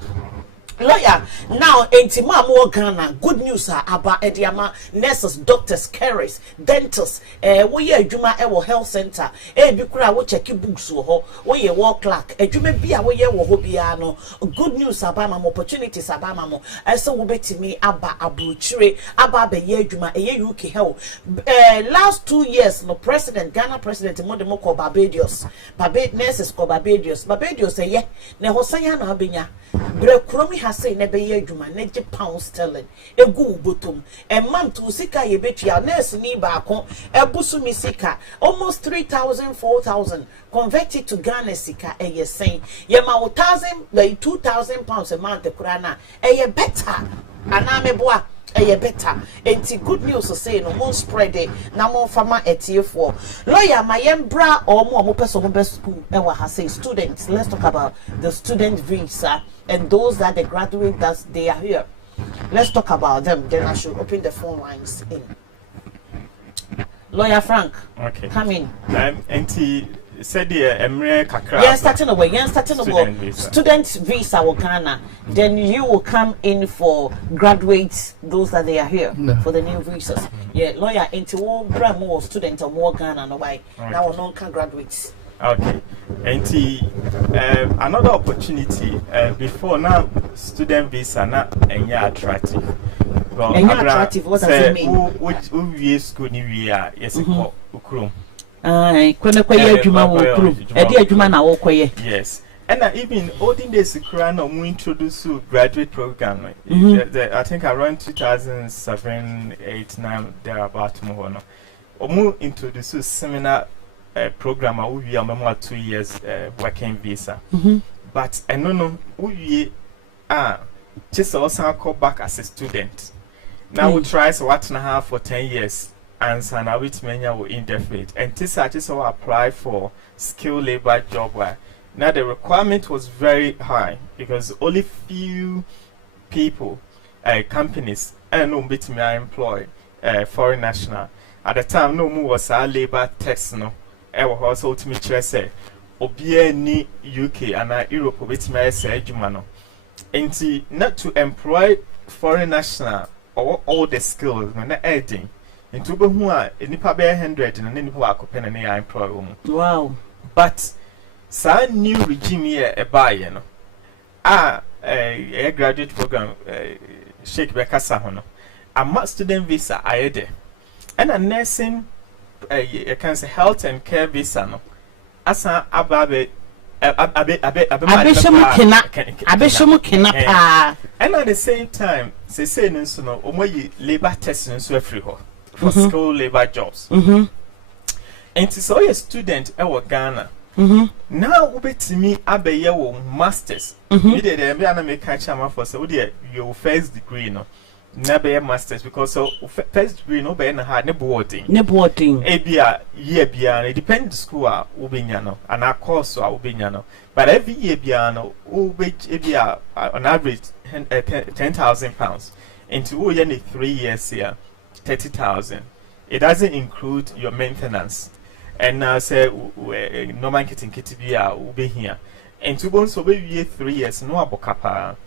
Lawyer, now Entima more Ghana. Good news about Ediama nurses, doctors, carers, dentists. We ye Juma Ewo Health Center. Bikura wo check books wo. We ye work clerk. Juma bia we ye wo hobiano. Good news about mama opportunities about mama. So we beti me aba abuchire aba be ye Juma ye UK health. Last 2 years no president Ghana president modemo ko Barbados. Barbados nurses ko Barbados. Barbados say ye na hosanya na abenya. Bre kromi say never ye juma neje pound sterling egu bottom a month to sika ye betua nurse ni baako ebusu mi sika almost 3,000 4,000 converted to Ghana sika e ye saying ye ma 1,000 like 2,000 pounds a month kura na e ye better anameboa e better enti good news say no more spread it na more farmer for lawyer mayembra or more person mo best school e wa say students. Let's talk about the student visa and those that they graduate that they are here. Let's talk about them, then I should open the phone lines in. Lawyer Frank, okay, come in. Enti said the Emre Kakra. Yes, starting away. Student visa will Ghana. Then you will come in for graduates, those that they are here for the new visas. Yeah, lawyer into more students or more Ghana no why. Now no can graduates. Okay, and another opportunity before now student visa not any attractive. Attractive. What does it mean? Which we school ni we are yes ukrum. Kweme kweye adwuma wo ukrum. Edi adwuma na wo kweye. Yes. And even olden days we introduce graduate program. I think around 2007, 8, 9 there about more no. Omu introduce seminar program we are 2 years working visa. But I don't know we just also call back as a student. Now we try so what and a half for 10 years and so now which many will indefinite. And this I just apply for skilled labor job where now the requirement was very high because only few people, companies, and no bit me I employ foreign national. At the time, no more was our labor text no. I was also to me say, Obie ni UK and Europe with me say Jumano. And not to employ foreign national or all the skills when they're adding into who are nipa be 100 and then who are copen and I employ. Wow. But sa new regime here a buy, you know. A graduate program, Sheikh Bekasa Hono. A student visa, I had and a nursing, I can say health and care visa, no. Asa ababe, Abeshamu kena. And at the same time, say no, so no, omoyi labor testing so free for school labor jobs. And to so a student, Ghana. Now, ubet me abeye wo masters. Me de dem na make chama for so dey your first degree no. Na be masters because so first degree no be na hard ne boarding. Ebia year bia it depend the school a ubenya no and a course a ubenya no. But every year bia no ebia on average 10,000 pounds. Into we only 3 years here 30,000. It doesn't include your maintenance. And now say normal kitting kitibia will be here. And to bones over 3 years, no abokapa.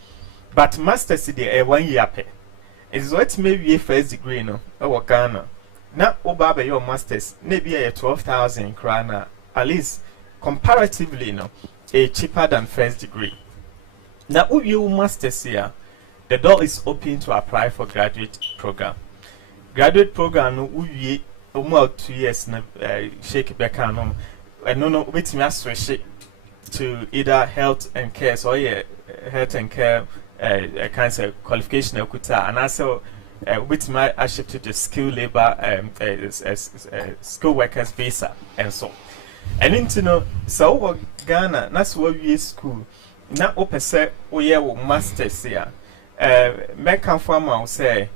But master's the 1 year pay. It is what maybe a first degree no or Ghana. Now Obabe your masters, maybe a 12,000 krana, at least comparatively no, a cheaper than first degree. Now you masters here, the door is open to apply for graduate program. Graduate program no almost 2 years na Sheikh Bekano and no wait me switch to either health and care so health and care kind of qualification okuta and also with my I shift to the skilled labor skilled workers visa and so and into no so Ghana that's where we school na opese we masters here make farmer say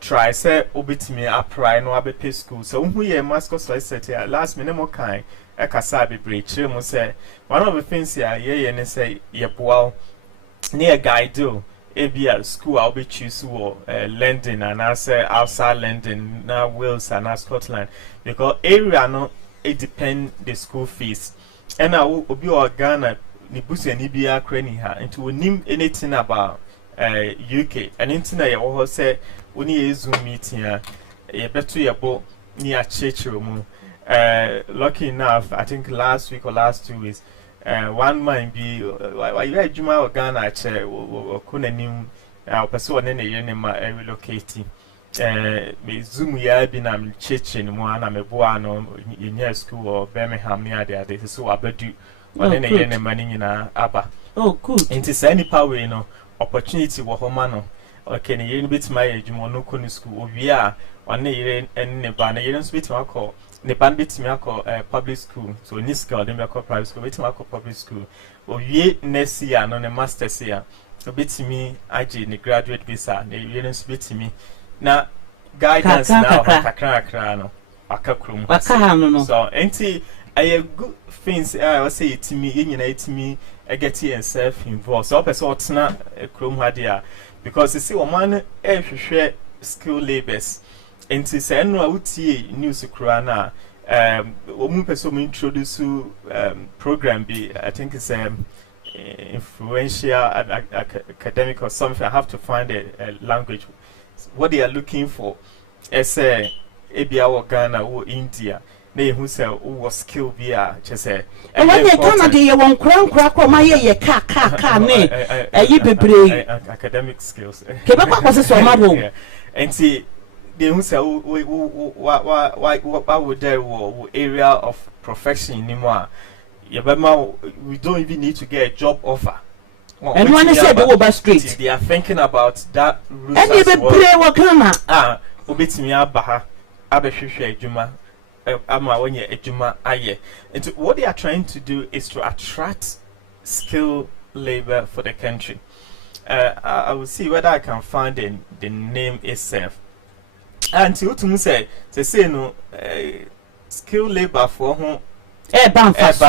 try say obitimi apply no abepe school so who ye masco society last minute kind e kasa bebre chire mu say one of the things here ye ne say ye boa near guide do ebia school I'll be choose wo London and I say outside London now Wales and Scotland because area no it depend the school fees and I obi or Ghana ni busu ni bia krani ha into nim anything about UK and internet ye say Uni Zoom meeting, a better your boat near Churchill. Lucky enough, I think last week or last 2 weeks, one might be why you had Juma or Ghana chair or Kunanim, our person in a unima relocating. Me Zoom ya been am Churchill, one I'm a boano in your school or Birmingham near there. This is so I bet you one in a yen money in a abba. Oh, good. And it's any power, you know, opportunity for Homano. Okay, you bit my age, Monoco school. We are on the year and Nebana. You don't speak to alcohol. Neban bit me alcohol public school. So in this school, they make private school, bit alcohol public school. Or ye next year, non a master's year. So bit me, I the graduate visa. They don't speak to me. Now, guidance now, Crano, Akakrum. So, ain't I good things I will say to me, unite me, I get yourself involved. So, I saw it's not a chrome idea. Because you see, one share skill labors, and to say, no, I would see news Kurana. One person introduce program be, I think it's influential academic or something. I have to find a language. What they are looking for, as Abia or Ghana or India. They who say who was skilled via just say and when you come at the one crack or my ye car me academic skills Quebec was a summer and see they who say why would there area of profession anymore we don't even need to get a job offer and when they said the over street they are thinking about that and you be play what come obetimi abaha abehwehwe adwuma when you're ejuma aye. And what they are trying to do is to attract skilled labor for the country. I will see whether I can find the name itself. And to say no skill labor for whom emphasize.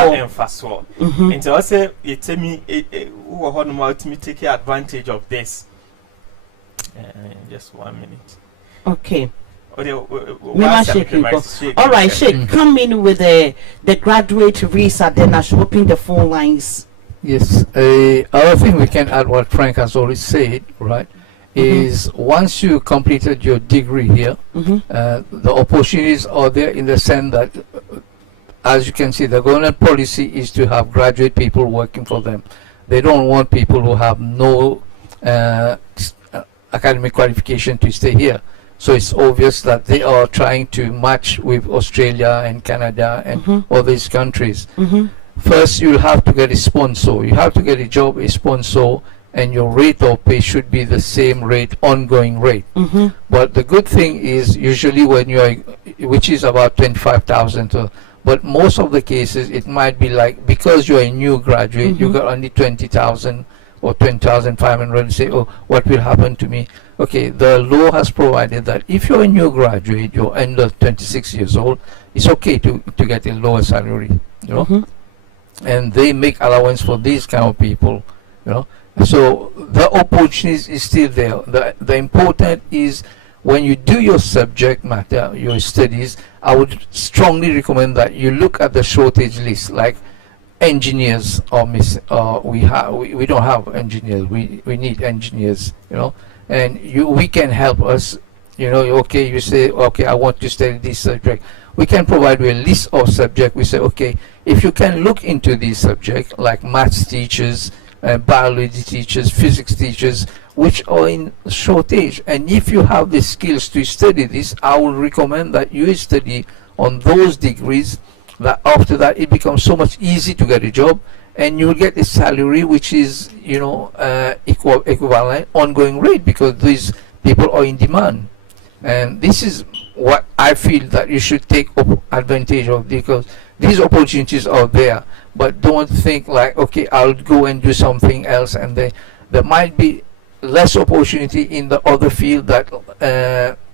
And also you tell me who are me take advantage of this. Just 1 minute. Okay. Shake. All right, Shake, come in with the graduate visa, then I should open the phone lines. Yes, other thing we can add what Frank has already said, right, is once you completed your degree here, the opportunities are there in the sense that, as you can see, the government policy is to have graduate people working for them. They don't want people who have no academic qualification to stay here. So it's obvious that they are trying to match with Australia and Canada and all these countries. First, you'll have to get a sponsor. You have to get a job, a sponsor, and your rate of pay should be the same rate, ongoing rate. But the good thing is usually when you are, which is about 25,000. But most of the cases, it might be like, because you're a new graduate, you got only 20,000 or 20,500 and say, oh, what will happen to me? Okay, the law has provided that if you're a new graduate, you're under 26 years old, it's okay to get a lower salary, you know. And they make allowance for these kind of people, you know. So the opportunity is still there. The important is when you do your subject matter, your studies, I would strongly recommend that you look at the shortage list, like engineers we don't have engineers. We need engineers, you know. And we can help us, you know. Okay, you say, okay, I want to study this subject. We can provide you a list of subjects. We say, okay, if you can look into these subjects like maths teachers, biology teachers, physics teachers, which are in shortage, and if you have the skills to study this, I would recommend that you study on those degrees. That after that, it becomes so much easy to get a job, and you'll get a salary which is, you know, equivalent ongoing rate, because these people are in demand. And this is what I feel that you should take advantage of, because these opportunities are there. But don't think like, okay, I'll go and do something else, and there might be less opportunity in the other field that,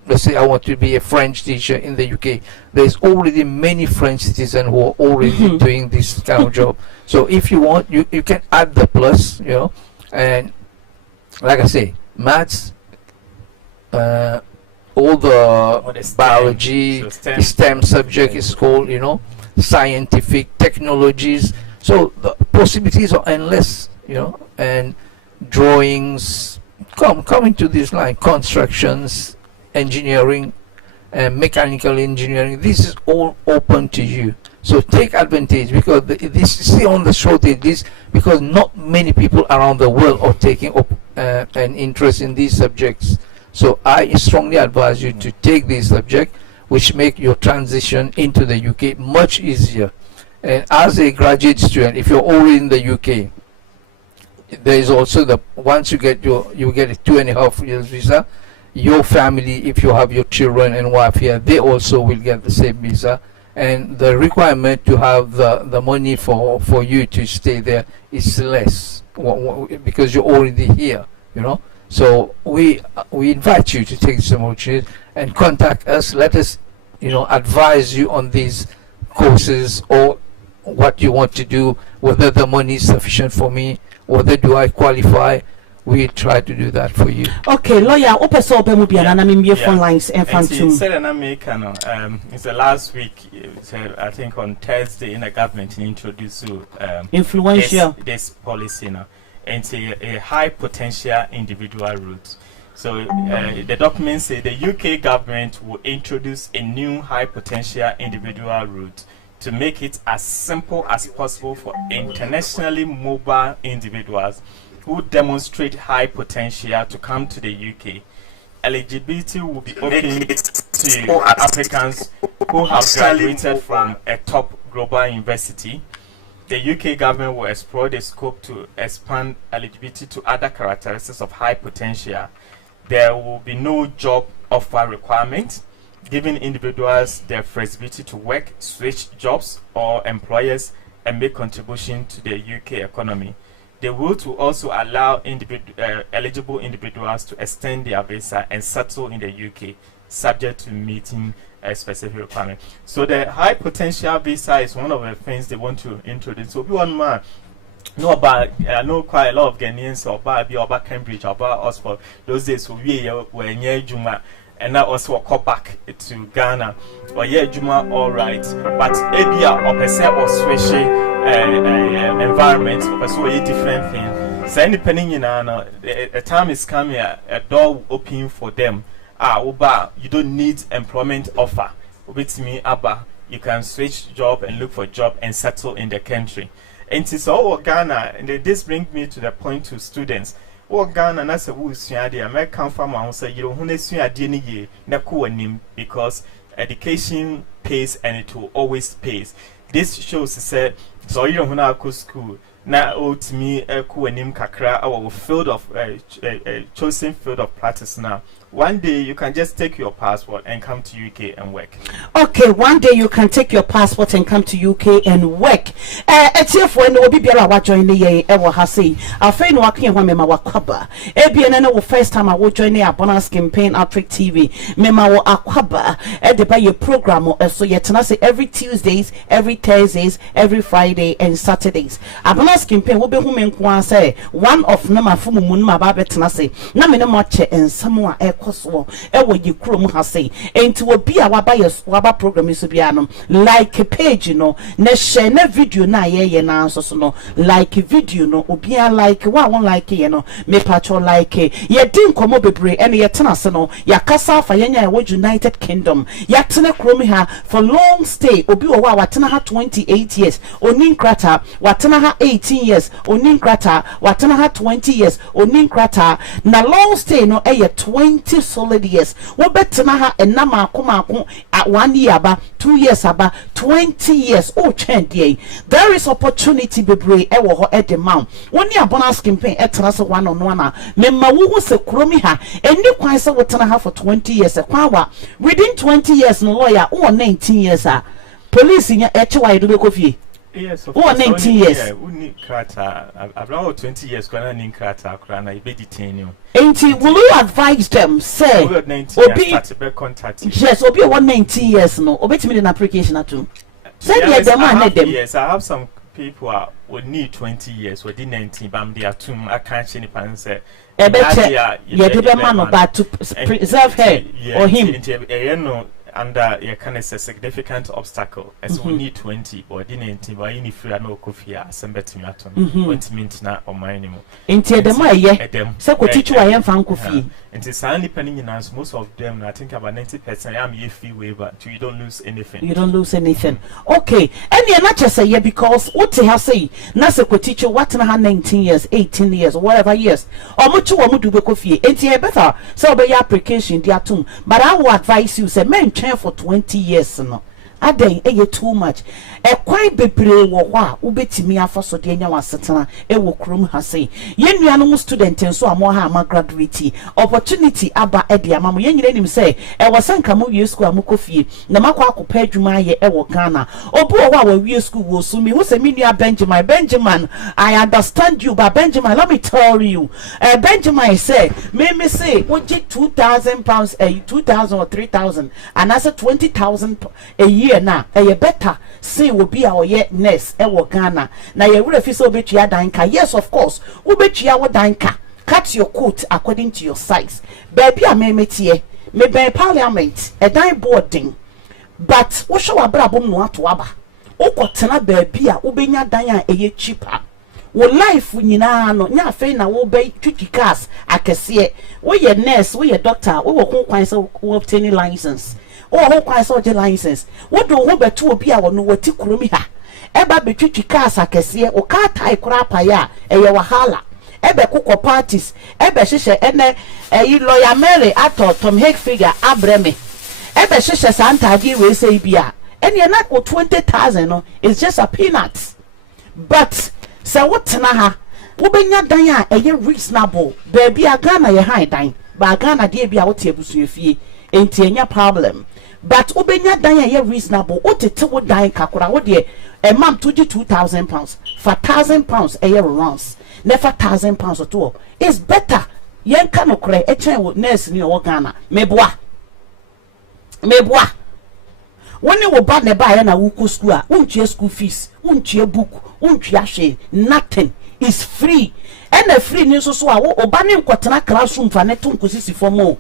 let's say I want to be a French teacher in the UK. There's already many French citizens who are already doing this kind of job. So if you want, you can add the plus, you know. And like I say, maths, all the biology, STEM. STEM subject is called, you know, scientific technologies. So the possibilities are endless, you know. And drawings come into this line, constructions, engineering, mechanical engineering. This is all open to you. So take advantage, because this see on the shortage this because not many people around the world are taking up an interest in these subjects. So I strongly advise you to take this subject, which make your transition into the UK much easier. And as a graduate student, if you're already in the UK, there is also once you get a 2.5 years visa, your family, if you have your children and wife here, they also will get the same visa. And the requirement to have the money for you to stay there is less, because you're already here, you know. So we invite you to take some opportunity and contact us. Let us, you know, advise you on these courses, or what you want to do, whether the money is sufficient for me, whether do I qualify. We try to do that for you. Okay, lawyer, open so open will be an phone lines and fantum. It's the last week, I think on Thursday, in the government introduced influential this policy now. And it's a high potential individual route. So the documents say the UK government will introduce a new high potential individual route to make it as simple as possible for internationally mobile individuals who demonstrate high potential to come to the UK. Eligibility will be open to applicants who have graduated from a top global university. The UK government will explore the scope to expand eligibility to other characteristics of high potential. There will be no job offer requirement, giving individuals their flexibility to work, switch jobs or employers, and make contribution to the UK economy. The rule to also allow eligible individuals to extend their visa and settle in the UK, subject to meeting a specific requirement. So the high potential visa is one of the things they want to introduce. So one man know about, I know quite a lot of Ghanaians about Cambridge, about Oxford. Those days we were near Juma, and now also come back to Ghana. Or yeah, Juma, all right, but ABA or percent or switching environment, or so a different thing. So depending a time is coming, a door open for them. You don't need employment offer. With me, you can switch job and look for job and settle in the country. And it's all Ghana, and this brings me to the point to students. Ghana, and that's a who is the American farmer who say you don't want to see a DNA because education pays and it will always pays. This shows said so you don't want to go school. Now, to me, a kakra, our field of chosen field of practice now. One day you can just take your passport and come to UK and work. Okay, one day you can take your passport and come to UK and work. It's here for no be biara wa join the ewo ha say. Afei no akin ho mema wakwaba. Ebien na wo first time I will join the bonus campaign Outreach TV. Mema wo akwaba e de ba your program so yetena say every Tuesdays, every Thursdays, every Friday and Saturdays. Bonus campaign wo be hu menko say one of na mafumu mu na ba betena say. Na me na mo che ensamo a koso ewo yi krom ha say enti obi a waba program so bia no like page no na share na video na ye na so no like video no obi a like wa won like ye no me patcho like ye din komo bebre ene ye tena se no ya kasa fa ye nya e United Kingdom ya tena krom ha for long stay obi wo wa tena ha 28 years onin krata wa tena ha 18 years onin krata wa tena ha 20 years onin krata na long stay no e 20 solid years wo betena ha enama akoma 1 year aba 2 years aba 20 years oh change there is opportunity bebre e wo ho e de man woni bonus campaign etena so one on one memma wo hu se kromi ha eni kwan se wotena ha for 20 years kwan wa within 20 years no lawyer oh 19 years police nya e che wa do be kofie. Yes, of course. 19 years. About 20 years, Kwana Krata, Krana, you be detained you. Will you advise them, say, yes, Obi 190 years, no, Obi to me an application at two. Say, yes, I have some people would need 20 years, within 19, but they are too, I can't see any pan say. A better, man about to preserve her or him. Under your kind of a significant obstacle as we need 20 or didn't but any free no coffee assembled atom 20 minutes now or minimum into the my so could teach you I am fan coffee and it's only penny in us most of them I think about 90% I'm a fee waiver so you don't lose anything okay and you're not just say because what they have say Nasa could teach you what 19 years 18 years or whatever years or much you want to do coffee and you better so by your application the atom but I will advise you say men for 20 years no aden too much e kwai bebre wo ho a ubetimi afa so de nya wasetena e wo krom ha sei ye nuano student enso amo ha ma graduate opportunity aba e de amamo ye nyire nim say e wasanka mo wie school amukofie na makwa akopa adwuma ye e wo Ghana obu wo wa wie school wo so mi wo se mi nua Benjamin I understand you but Benjamin let me tell you Benjamin say me say wo je 2,000 pounds 2,000 or 3,000 and as a 20,000 a year na e better say will be our yet nurse e wo Ghana na ye wura fi so betua danka yes of course wo betua wo danka cut your coat according to your size baby amemetie me ben parliament e dan boarding but wo show abrabom no ato aba wo kotena baby a wo benya dan a eye cheaper wo life nyina no nya afei na wo be twiki cars akese wo ye nurse wo ye doctor wo wo kwan so wo obtain license oh quite such a license what do we betu obi a wono wati kromi ha eba betwitwi cars akese o car tie krapa ya eye wahala ebe kokko parties ebe hihye ene lawyer Mary ato Tom Hake figure abreme ebe hihye santa agi we say bia ene na 20,000 no is just a peanuts but say what na ha wo benya dan a eye reasonable baby a Ghana ye high dan ba Ghana de bia wo te abusuafie enti enya problem but obenya dan ye reasonable o tete wo dan kakura wo de a mam to £2,000 for £1,000 a year runs never £1,000 at all is better yen kan okre e chen wo nurse ni o Ghana meboa when you ba ne ba ya na wuko school a unchie school fees unchie book unchie hwe nothing is free and the free ni so so a wo oba ne nkotena classroom fa ne to nkosisi form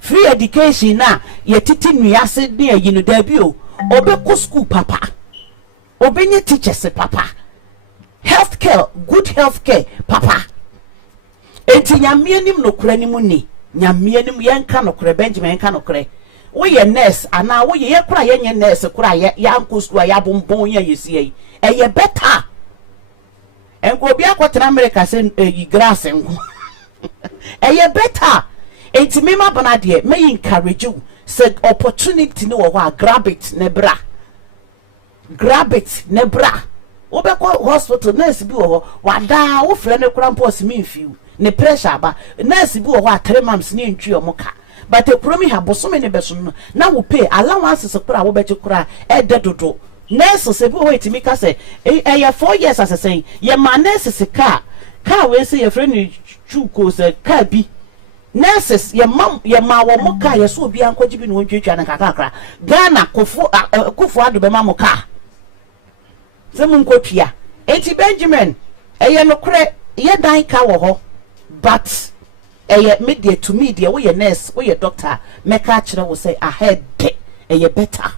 free education na ye titi nuase ne ayi no da bi o obeko school papa obenye teachers papa healthcare good healthcare papa enti nyamie nim no kura nim ni nyamie nim yenka no kura Benjamin yenka no kura we ye nurse ana we ye kura ye nurse kura ye yanko school ya bombon ye yesi ye better enko bi akwotena America say yi grass enko ye better enti me ma bana de me encourage you say opportunity no wo grab it ne bra obeko hospital nurse bi wo wada wo frɛ ne kura mpos me mfiu ne pressure ba nurse bi wo 3 months ne ntwi omoka but ekromi ha bosome ne beso no na wo pay allowance se kura wo beche kura e de dodo nurse se bi wo etimi ka se e 4 years as say ye ma nurse se ka we se ye frɛ ne chuko se ka bi nurses ye ma wo moka ye so obi ankoji bi no ntwetwa na kakakra Ghana kufu ado be ma moka Zemun kotua enti Benjamin eye no kure ye dan ka wo ho but eye media to media we ye nurse we ye doctor meka kire wo say ahead eye better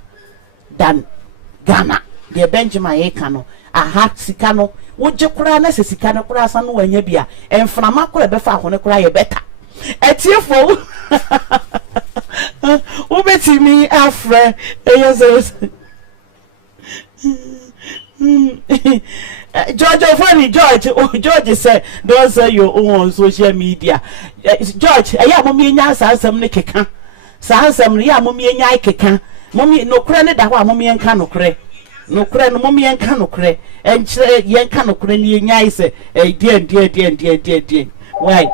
than Ghana the Benjamin ye kano aha sika no wo je kura na se sika no kura asa no wanya bia enframa kura be fa ho ne kura ye better etiefo wo betimi afre eye so George funny George said don't say your own on social media George aya mommy nya sansam ne keka sansam ne ya mommy nya keka mommy no kure ne da ho mommy enka no kure no mommy enka no kure enchire yenka no kure ne nya ise die why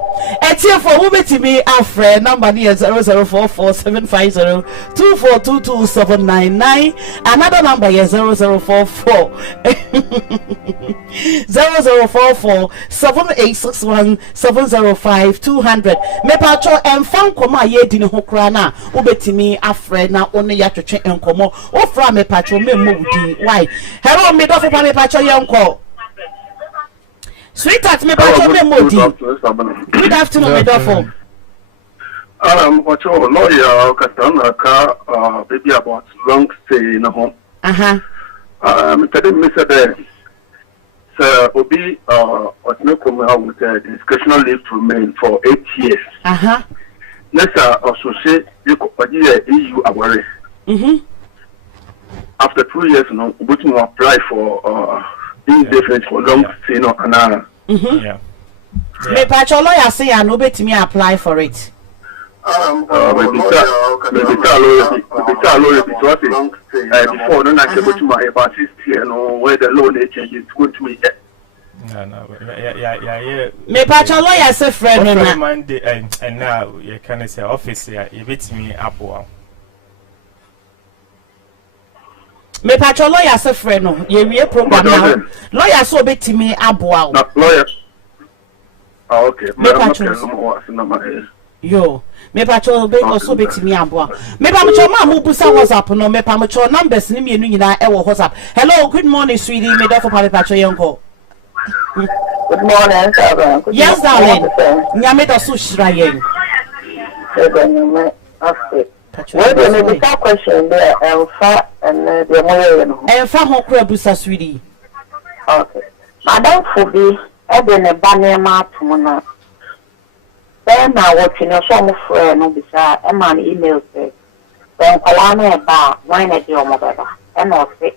etie for who bet me afre number near 00447502422799 another number is 00447861705200 me pacho emfan koma ye di ne ho kra na wo betimi afre na one ya twetwe enkomo wo fra me pacho me modi why hello me do for me pacho ye enko Sweetheart, me bacho me modi. Good afternoon, me dofo. What your lawyer Katana ka baby about long stay in a home. Tell me said Sir Obi was no come out with discretional leave to remain for 8 years. Let's associate you EU aware. After 2 years, no, we can apply for indefinite for long stay no ana. Yeah. Me pacho lawyer say I no betimi apply for it. Maybe before no na go to my party here no where the law they change it go to me. No. Yeah. Me pacho lawyer say friend na. Monday and now you can say office here you betimi abo. Me pacho lawyer say friend no ye wie program now lawyer so betimi aboa no lawyer okay me pacho yo me pacho be also betimi aboa me pacho ma mu busa WhatsApp no me pacho numbers ni mienu nyina e wo WhatsApp hello good morning sweetie me do for pacho yenko good morning sir yes darling nyame do so shira yen well, there may be some question there, and the more and for how busa sweetie. Okay. Madam Fubi, I've been a banner mark to Mona. Then I watching a song of friend, no, beside a man email says, then Kalana bar, wine at your mother, and not say,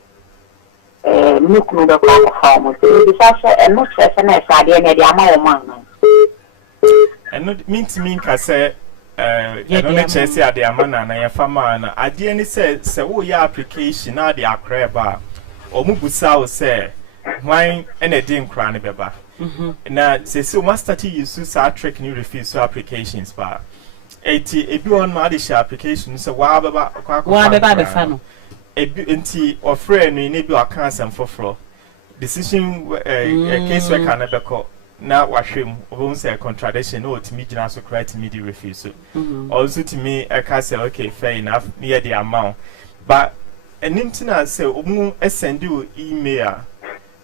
look no the farm, disaster, and not stress and I said, the amount man. And not mean to me, I say. I don't know say at the amana na ya fama na ade ni say wo ya application na de akreba omubusa wo say wan ene din kra ne beba na say so master use sa trick new refuse so applications ba ebi on ma de share application so wa beba no ebi enti ofre no ne bi aka asem foforo decision case worker na beko na wahwem obon say contradiction no to me gina so correct me the refuse also to me I can say okay fair enough near the amount but enintina say omu send you email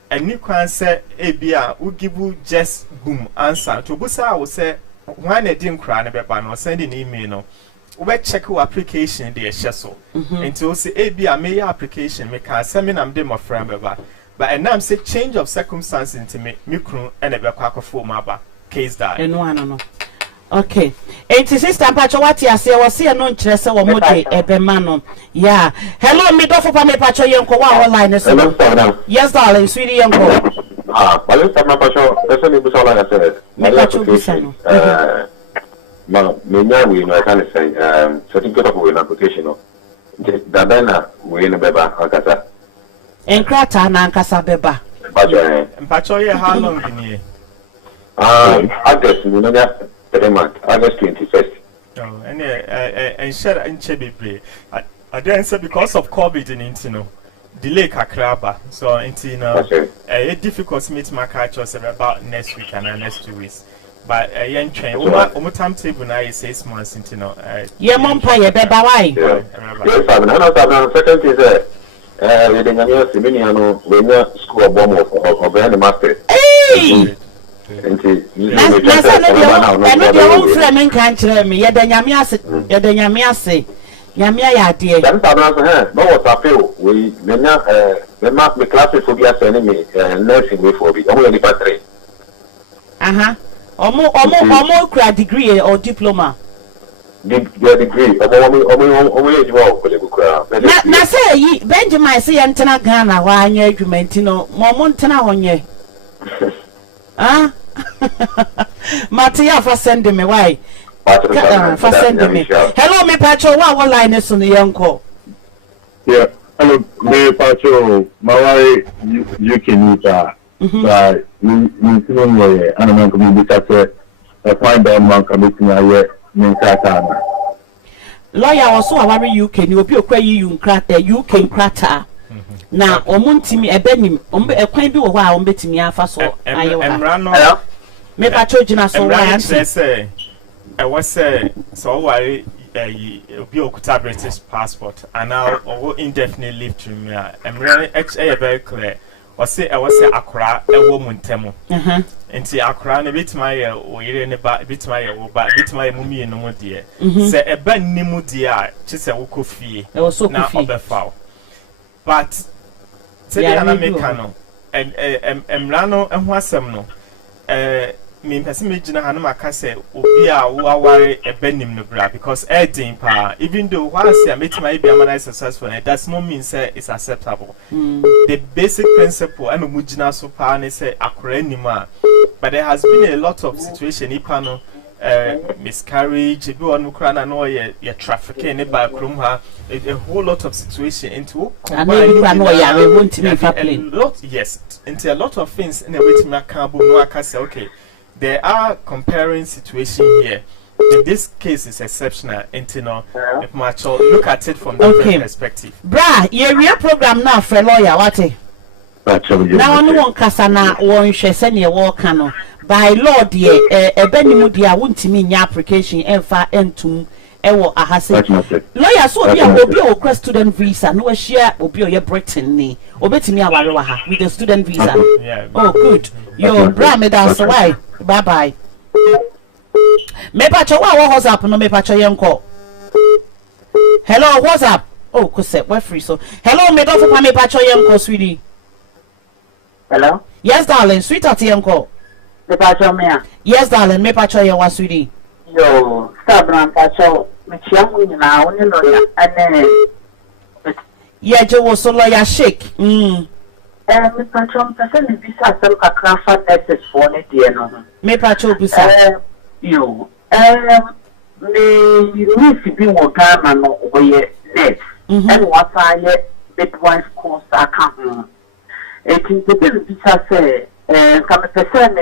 any kwan say ebia we give you just boom answer to busa we say when e din kra na beba no send an email no we check your application dey so until say ebia me your application me can send me na dem my friend beba but and now I'm say change of circumstances into me kru and e be kwakofo maba case die no okay 86 tampacho wati ase wo se no nkyere se wo mode ebema no yeah hello me do for me pacho yenko wa online so yes darling sweetie yenko pale tampacho eso ni busa online se me pacho busa no ma me nya we no can say certificate of we application no dadana we no beba akasa enkrata na ankasa beba mpacho ye how long ni August no nya 3 months August 21st and share and chebebre I don't say because of COVID in intino delay kakraba so intino a difficult meet my catch us about next week and next 2 weeks but a young train timetable now is 6 months intino yeah mom pa ye beba why yes I'm second is we dey nyame seminiano we nya school bomb of the master hey na de won frɛ me nkan kyerɛ me yɛda nyame ase nyame ya de dan sabana no what appeal we menya me class for be asene me nursing we for be omo ni patre omo kura degree or diploma degree omo ejuwa ko le kura na say yi Benjamin say yentena Ghana wa anya adwuma ntino mo ntena honye Matia for send me why? For send me. Hello, me Pacho. What line is on the uncle? Yeah, hello, me Pacho. My wife, you can use that. But you know, I'm going to be a find out my committee. Lawyer also a worry you can you be you can crater. Na omuntimi ebenim ekwan bi wo ho a ombetimi afa so emra no me pa chojina so wa say e was say so wari obi okuta British passport and now owo indefinite leave to me emra e very clear o say e was say akora e wo muntemu enti akora na betima ye oyire ne ba betima ye wo ba betima ye mumie no mo de say e ba nimu de a chise wo kofie na obefa but say na mekano and emrano ehho asem no me pese me gina hanu maka say obi a wo aware ebanim no bra because edin pa even though once you meet my be am successful it does not mean say it's acceptable the basic principle and mu gina so pa ne say akora anima but there has been a lot of situation ipano miscarriage be one krana no ye trafficking in back room ha a whole lot of situation into yes into a lot of things in a way to make no say okay there are comparing situation here in this case is exceptional into no if much look at it from different perspective bra ye real program now for lawyer what now no one kasa na won hwese ne wo ka no by law de ebenimu de a wontimi nya application emfa entum ewo ahase lawyer so obi o student visa no share obi o ye Britain ni obetimi aware wa ha with the student visa oh good yo bra me dance why bye bye me pa cho wa WhatsApp no me pa cho yenko hello WhatsApp oh kose we free so hello me don't for me pa cho yenko sweetie hello yes darling sweetheart yenko me pa cho me yes darling me pa cho ye wa sweetie yo sabran pa cho me chiamu ni na oni no ya ane yeah je wo so lawyer shake me pa cho me se ni visa sem kakra fa nurses for ne de no me pa cho bisa yo me ni bi wo Ghana no oye net and what I midwife course account it can be visa say come person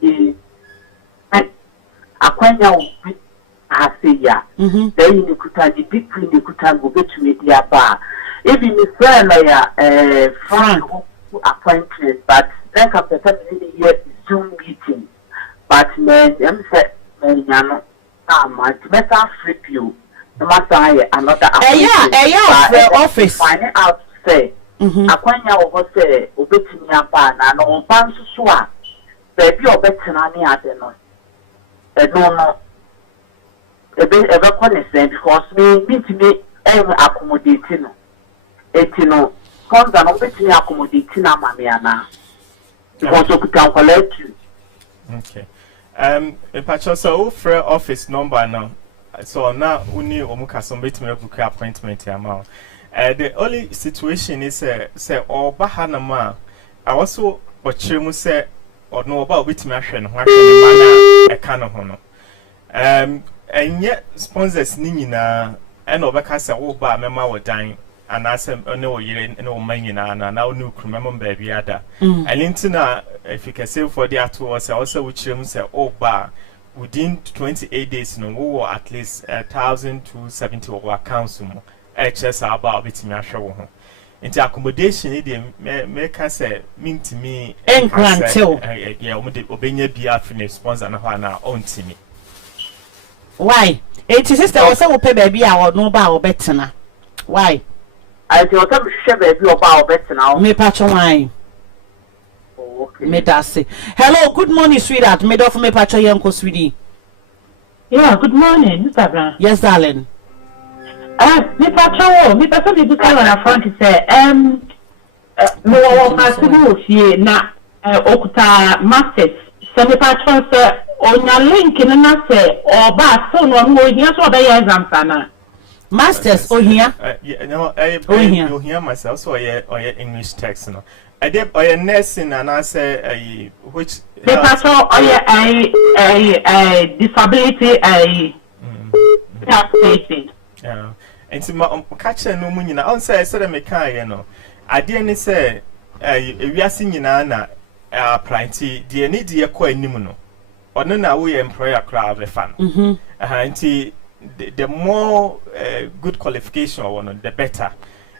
me akwanya Hasia. Then you could have the big queen, you could have go to media bar. If you friend like Frank appointment, but then after 7 years Zoom meeting. But men, I'm said, my better flip you. No matter another office. Find out say. Akwanya wo say obetimi aba na no ban so a baby obetena ne ade no no ebe connect because me accommodate no etino comes and obetimi accommodate na mame ana because we can collect you. Okay. Pacho, so free office number now. So now uni omukasa betimi book appointment amount. The only situation is say or bahanama. I also watch say or no about which machine what a can of honor. And yet sponsors nina and overcast oh ba mema were dying and I said no year no money and now new crememon baby ada. And intina if you can say for the tours also which say oh ba within 28 days no or at least 1,270 over council. HS about bit me show into accommodation make us say mean to me and grantil obenya be finish sponsor na na own to me. Why? It is sister also pay baby our no ba betena. Why? I tell them share baby about betena. Me patch wine. Okay. Me say. Hello, good morning, sweetheart. Me do for me patch yanko sweetie. Yeah, good morning, Mr. Brown. Yes, darling. Me patrol, me person be busy on a front say no possible here na okuta masters. So me patrol say on your link na say or ba so no mo here so be exam sana. Masters oh here. No, I hear myself so or English text no. I did or nursing and I say which me patrol a disability yeah. And to my catcher no money now. Say I said I make you know. I didn't say we are singing Anna plenty. The need the acquire nimuno. Or no now we employ a crowd of fun. And the more good qualification one the better.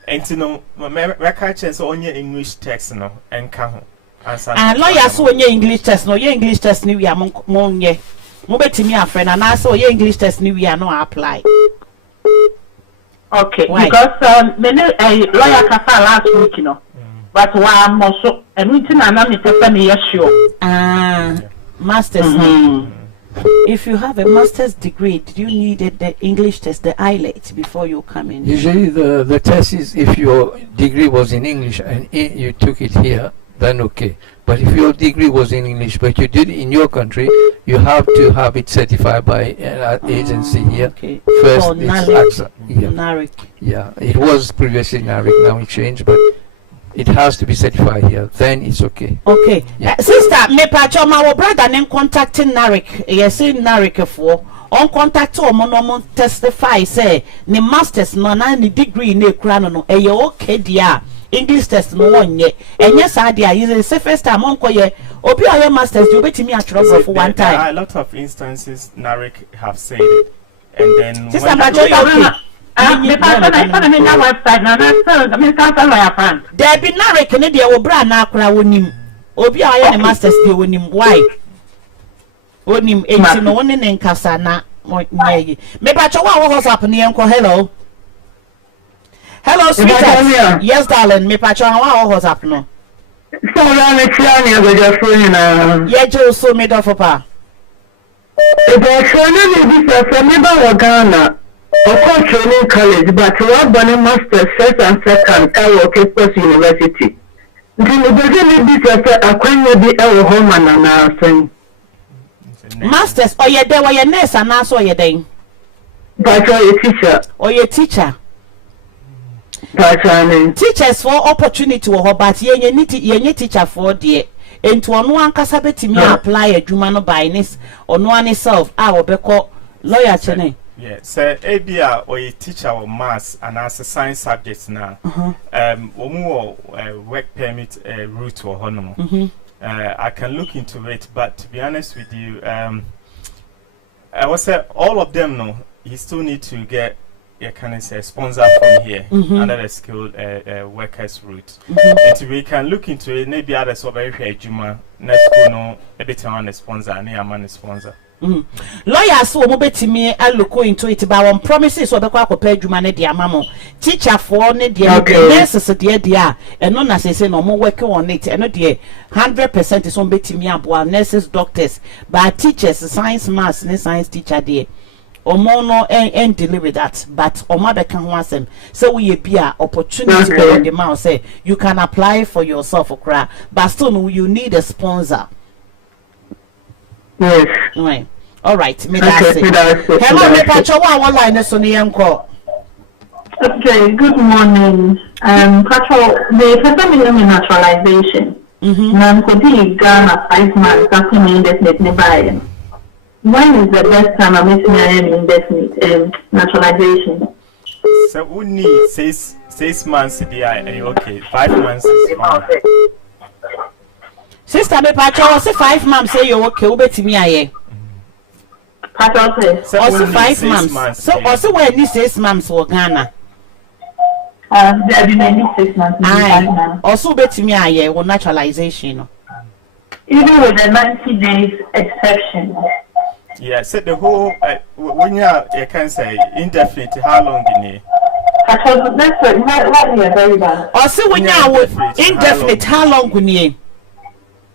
And to know my catchers on your English text no and can and lawyers so your English test no your English test ni we are monye. Mobeti me a friend and I saw your English test ni we are no apply. Okay, why? Because many lawyer kasa last week, you know. But one also and we didn't know me sure. Masters. If you have a master's degree, do you need the English test, the IELTS, before you come in? Usually the test is if your degree was in English and you took it here, then okay. But if your degree was in English, but you did it in your country, you have to have it certified by an agency here. Okay. First, oh, it's NARIC. Yeah, it was previously NARIC, now it changed, but it has to be certified here. Then it's okay. Okay. Yeah. Sister, me pacho my brother name contacting NARIC. Yes, in NARIC for. On contact to mono testify say ni masters no na ni degree ni kura no e okay dia. English test no one yet. And yes, idea is the first time on koye. Obi oye masters you bet me at trouble for one time. There are a lot of instances NARIC have said it, and then sister, but you there be NARIC ne dia obra na akra wonim. Obi oye ne masters dia wonim. Why? Wonim enti no one ne nkasa na moye. Me ba cho wa what's up ni enko hello. Hello, sweetheart. Yes, darling. Me pacho how was up no. So na me tiani go just so na. Ye jo so me do for pa. E be so na me bi so me ba wa Ghana. O ko training college but wa bani master first and second ka wo Campus University. Nti me be me bi so akwanya bi e wo home na asen. Masters or ye there were nurse and also ye den. But you teacher. Or ye teacher. Teachers for opportunity or but ye teacher for dear into one ankasa betimi apply adwuma no by this or no one self our beko lawyer chene. Yeah, so ABA or a teacher of maths and as a science subjects now. Work permit route or honor. I can look into it, but to be honest with you, I was say all of them no, you still need to get kind of say sponsor from here under the skilled workers route. And we can look into it. Maybe others so very fair Juma next school no a bit on the sponsor and a man sponsor. Lawyers so mo betimi aloko into it ba won promises so be kwa akopɛ adwuma ne de amamo teacher for ne de nurses de a eno na say no mo work on it eno de 100% so betimi aboa nurses doctors but teachers science maths ne science teacher de omo no and deal with that but omo be kan ho asem so we be a opportunity for the man say you can apply for yourself okra but still no, you need a sponsor. Yes. Right. All right. Me that's it. Hello, me pacho wa line so ni enko. Okay, good morning. Pacho, the first minimum naturalization. Now, continue Ghana 5 months after me indefinite nearby. When is the best time I'm missing an indefinite naturalization? So we need 6 months to be okay. 5 months is fine. Sister me pacho say 5 months say you okay obetimi aye. Pacho say also 5 months. So also when ni 6 months for Ghana. There be many 6 months. Aye. Also obetimi aye or naturalization. Even with the 90 days exception. Yeah, so the whole when you can say indefinite how long in here? Pacho that's what we are very bad. Also when you indefinite how long in here?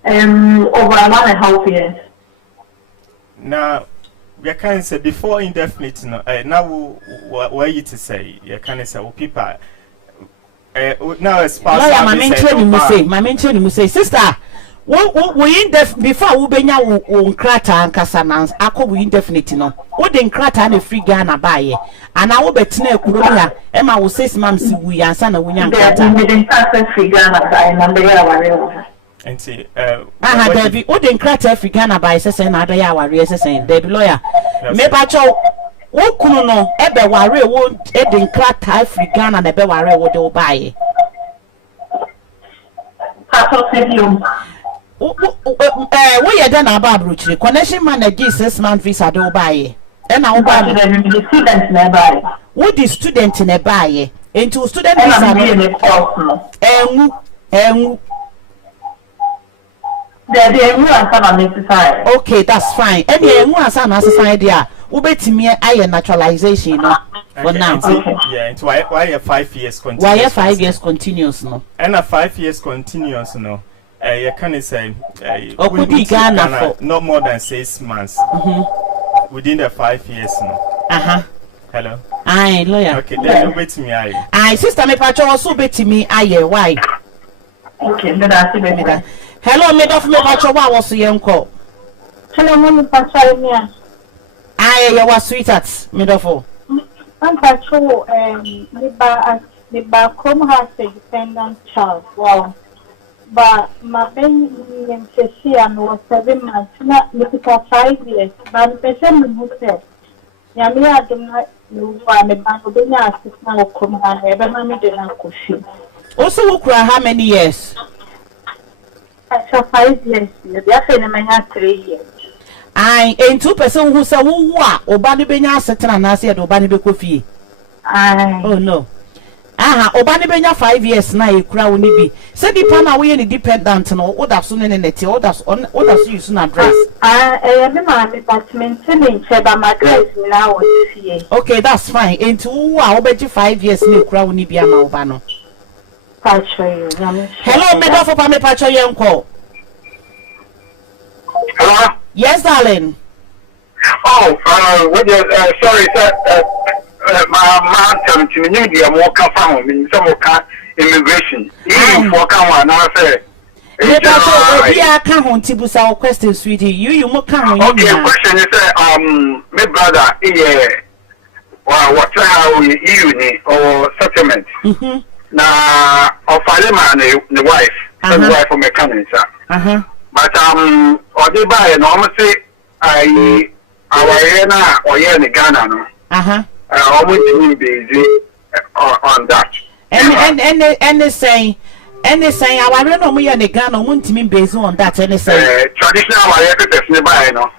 Over 1.5 years. Now, you can say before indefinite. Now, what you to say? You can say, well, people. Now, as far as my mention, say, sister. We indefinite before we benya unkrata ankasa ako we indefinite no. We de nkrata na free Ghana buy. And I will betena ekuro ya. Emma will 6 months we ansa na wunya nkrata. We de nkrata free Ghana buy na be ya ware. Enti Debbie, o de nkrata Africana by say na ada ya ware say Debbie lawyer. Me ba cho wo kunu no ebe ware wo e de nkrata Africana na be ware wo de wo buy. Pato sedium. We ye na aba abrochire connection man na give 6 month visa de wo buy. E na wo buy the student na buy. Wo the student na buy. Into student visa no. Enwu okay, that's fine. Any answer na assign there. Ubetimi aye naturalization no. For now. Yeah, it's why 5 years continuous. Why 5 years continuous no. And a 5 years continuous no. You can say Ghana for not more than 6 months. Within the 5 years no. Hello. Aye, lawyer. Okay, then ubetimi aye. Aye, sister me pacho also ubetimi aye. Why? Okay, then I see baby that. Hello, me dof me pacho wa was yenko. Hello, mommy pacho me. Aye, you was sweetheart, me dofo. I'm pacho the back home has a dependent child. Wow. But my baby in Cheshire was 7 months, not 5 years. But the person who said, Yamia do not know why the bank of the assistant will come and ever manage the cushion. Also, how many years? 5 years. They say the 3 years. Aye, and 2 person who say who Obani Benya Satan and I said Obani Bekofi. Aye. Oh no. Obani Benya 5 years now you crown be. Say the pana we any dependent no order soon in it, orders you soon address. My department in Cheba Madras now. Okay, that's fine. And 2 obeti 5 years no crown be a Obano. Hello, me for Pame Pacho Yanko. Hello? Yes, darling. Oh, sorry, sir. My man telling me you more confirm in some immigration. You for come on, say. We are come on Tibusa question, sweetie. You more come on. Okay, question is my brother, what you or settlement. Na ofale the wife, the wife of mechanic. But or buy no say I our or in Ghana no. Almost busy on that. And say our no me in Ghana won't mean based on that any say traditional our person buy no.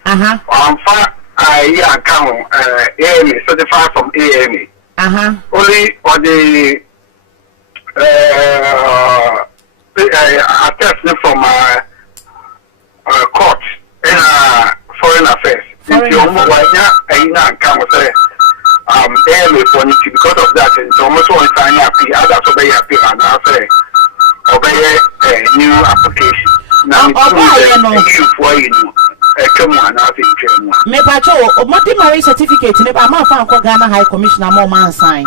I account AMA certified from AMA. Only on the attest from court in foreign affairs. If you almost account say AMA for because of that, and almost one sign up the others obey appeal and I say obey a new application. Now you for you. Me pacho o moti marriage certificate ne ba ma fa ko Ghana High Commissioner mo man sign.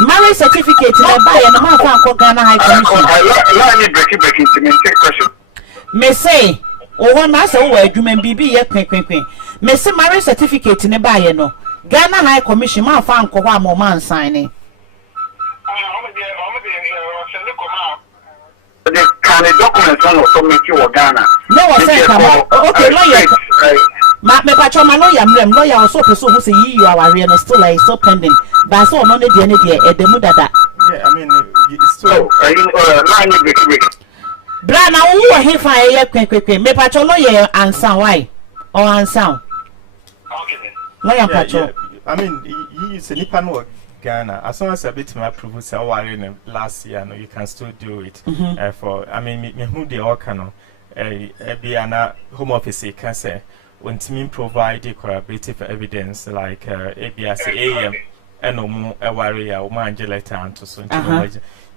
Marriage certificate ne ba ye no ma fa ko Ghana High Commissioner. I need breaking to me question. Me say o ho na se wo adwuma bibi ye kwen. Me say marriage certificate ne ba ye no Ghana High Commission ma fa ko ho mo man sign ni. The kind of documents on submit you Ghana. No, I say okay, lawyer. Me pacho my lawyer also person who say you are real still like so pending. But so no dey e demu dada. Yeah, I mean it's still Bra na wo he fa ye kwen. Me pacho lawyer answer why? Or answer. Okay. Lawyer pacho. Yeah. I mean you say nipa no Ghana, as long as a bit my approval say in last year, no, you can still do it. For I mean, me who they all can be an home office can say when to provide the corroborative evidence like ABS AM and no more a warrior or Angela Town to so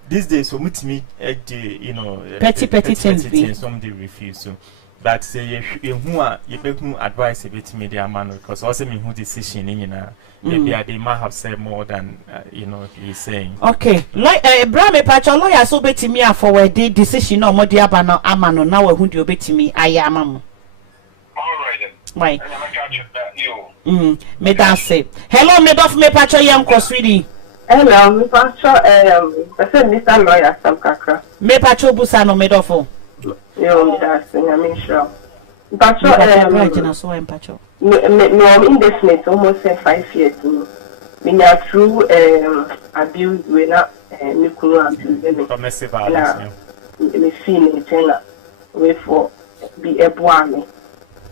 these days so much me you know petty things somebody refuse to. But say who are you who advise a bit media man because also me who decision in maybe they might have said more than you know he's saying. Okay, like Brame Pacho lawyer so beti me forward the decision no more dia ba no amano na we hu de obeti me ayamam. All right then. Right. I'm gonna catch you. Me that say. Hello, me dof me Pacho yam ko sweetie. Hello, me Pacho I say Mr. Lawyer Sam Kakra. Me Pacho busa no me dofo. Yo, that's I'm sure. Pacho Pacho. No, indefinite almost 5 years. Me through abuse we na me kunu abuse. Domestic violence. Me feel in China. We for be a boami.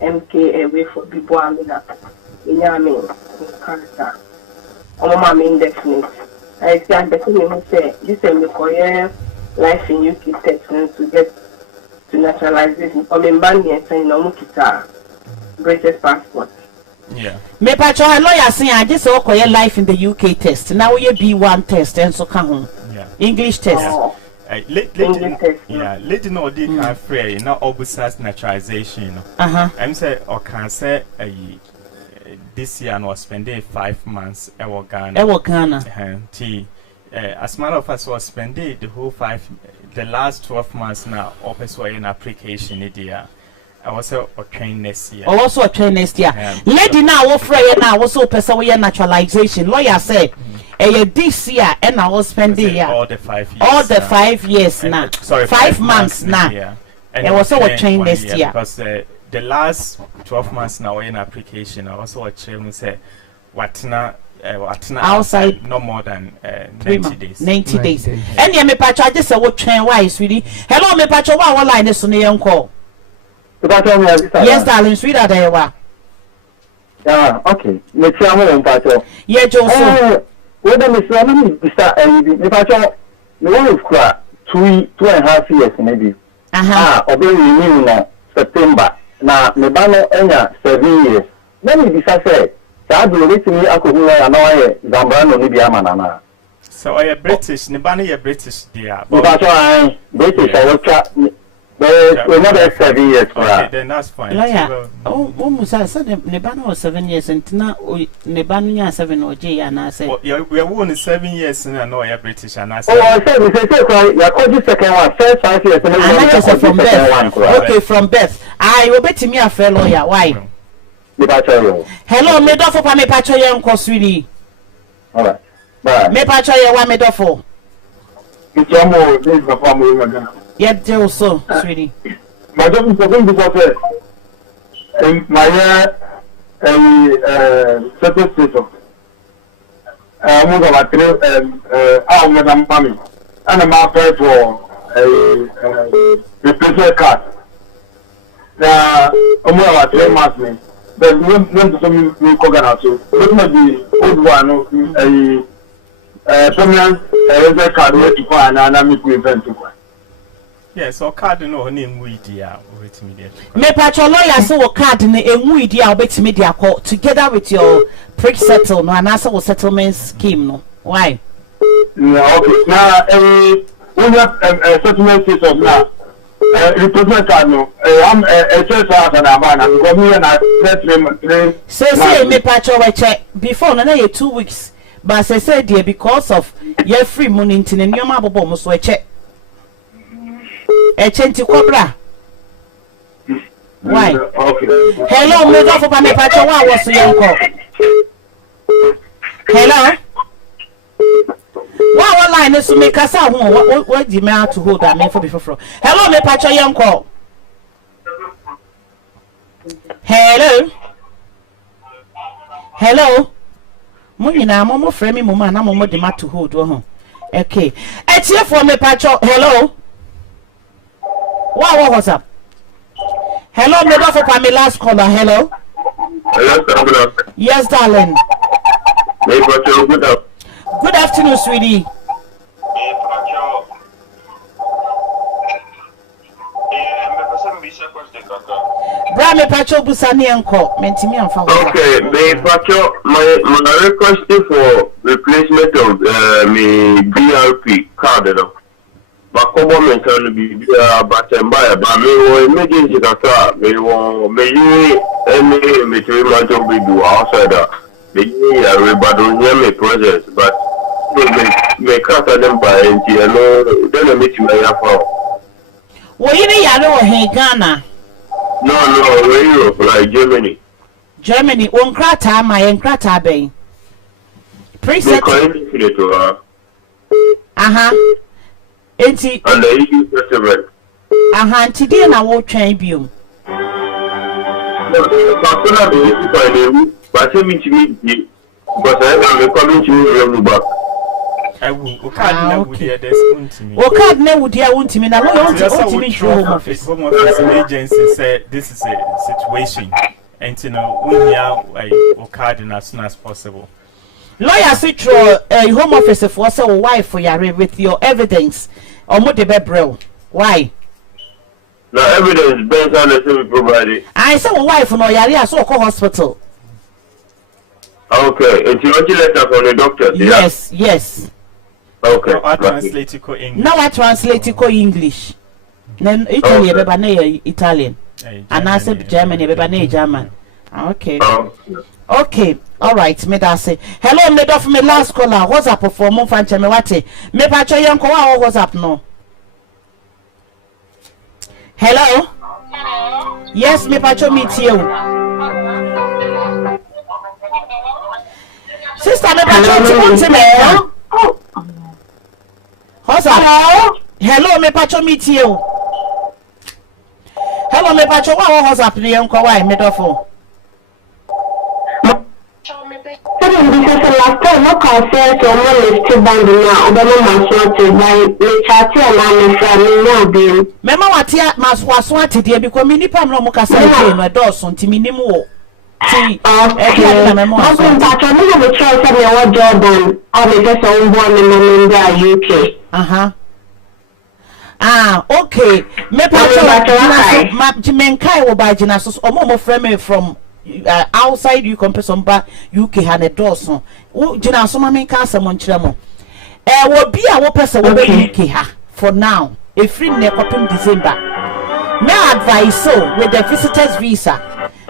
MK we for be boami na. Me cancer. Mama me indefinite. I say I'm better me say this me koye life in UK test to get to naturalization or me bandy and say no kita British passport. Yeah. Me pacho lawyer say I just okoye life in the UK test. Now we B1 test and so come home. Yeah. English test. Oh. Lady no dey can free na obusas naturalization. I'm say or can say this year no spend 5 months e Ghana. As matter of fact was spend the whole the last 12 months now office for an application idea. I was trained next year. Also trained next year. Lady now offer now also person we naturalization. Lawyer said this year and I was spending all the 5 years. All the 5 years now. Sorry, 5 months now. And also trained next year. Because the last 12 months now in application I also trained say outside no more than 90 days. 90 days. And yeah, me pacho I just say what train why is really. Hello, me pacho what line is on the call? Yes, darling, sweetheart, there you are. Yeah, okay. Me chairman pacho. Yeah, Joseph. Whether me say me pacho me want to cry 2.5 years maybe. Obe renew na September. Na me ba no enya 7 years. Then me bisa say I do it to me. I could know Zambrano Nibiamana. So I British, Nibani British, dear. But I British, I will chat. We're not 7 years. Okay, then that's fine. Almost I said Nebano was 7 years and now Nebania 7 or J and I said, we are only 7 years and I know you're British and I said, oh, I said, we say, you're called the second one, first 5 years, and I from birth. Okay, from birth. I will bet me a fellow, yeah, why? Hello, me dofo pa me pacho ye nko sweetie. All right. Bye. Me pacho ye wa me dofo. It's more this the family again. Yeah, tell so, sweetie. My job is going to go and my certain status. Most of our madam family and I'm after for a replacement card. Omo wa 3 months me. But when to me Kogana too. What may be old one permanent card way to find and me ku event to. Yes, so card no name we dia with me there. Me patcho lawyer so card ne enwu idi a obetimi dia call together with your pre-settle no anasa wo settlement scheme no. Why? Yeah, okay. Now when you settlement system now replacement card no I'm just out and abana because me na let me say me patcho we check before no na 2 weeks but say there because of your free money into the new abobo mo so check Echenti Cobra. Why? Okay. Hello, me go for me patcho wa was young call. Hello. What line is to make us out? What the man to hold that man for before? Hello, me patcho young call. Hello. Hello. Muyina momo frame me mama na momo de ma to hold okay. Etie for me patcho. Hello. What was up? Hello, me go for my last caller. Hello. Hello, yes, darling. Good afternoon, sweetie. Bra me pacho busani enko. Mentimi amfa. Okay, me pacho my request for replacement of me BRP card. But government can be but by me emergency kaka me any material to be do outside the everybody me process but me cut them by no then meet me for wo yini yare wo he Ghana no Europe like Germany on krata ma yen krata ben preset enti and the EU settlement nti dey na wo twan biom no but me because I am coming to you back I will card na would there untimi o card na would there untimi na lawyer untimi home office agency said this is a situation and you know we here o card as soon as possible. Lawyer say home office for say wife for yare with your evidence omo de bebrel. Why? No evidence based on the we provided. I say wife no yare so call hospital. Okay, it's your letter from the doctor. Yes. Okay. I translate it English. Now I translate it English. Then Italy beba na Italian. And I said Germany beba na German. Okay. Okay, all right, me da say. Hello, me do for me last caller. What's up for mo fan me wate? Me pa cho yanko wa what's up no? Hello? Yes, me pa cho meet you. Sister, me pa cho want me. What's up? Hello, me pa cho meet you. Hello, me pa cho wa what's up ni yanko wa me do for. Because last time no concern to no lift band now, Obama Maswati by Chati and I'm from Mema watia maswati dia because me nipa no mo kasa e no edoso nti minim wo. Ti na mema waso. I'm patron no be try say me what Jordan, I be just on born in UK. Okay. Me patron ma jimenkai wo ba jina so omo frame from outside you compare some UK had a dozen. Jina so ma menka asem nkyere mo. Wo bi a wo pese wo be UK ha for now. A free ne kopim December. Me advise so with the visitors visa.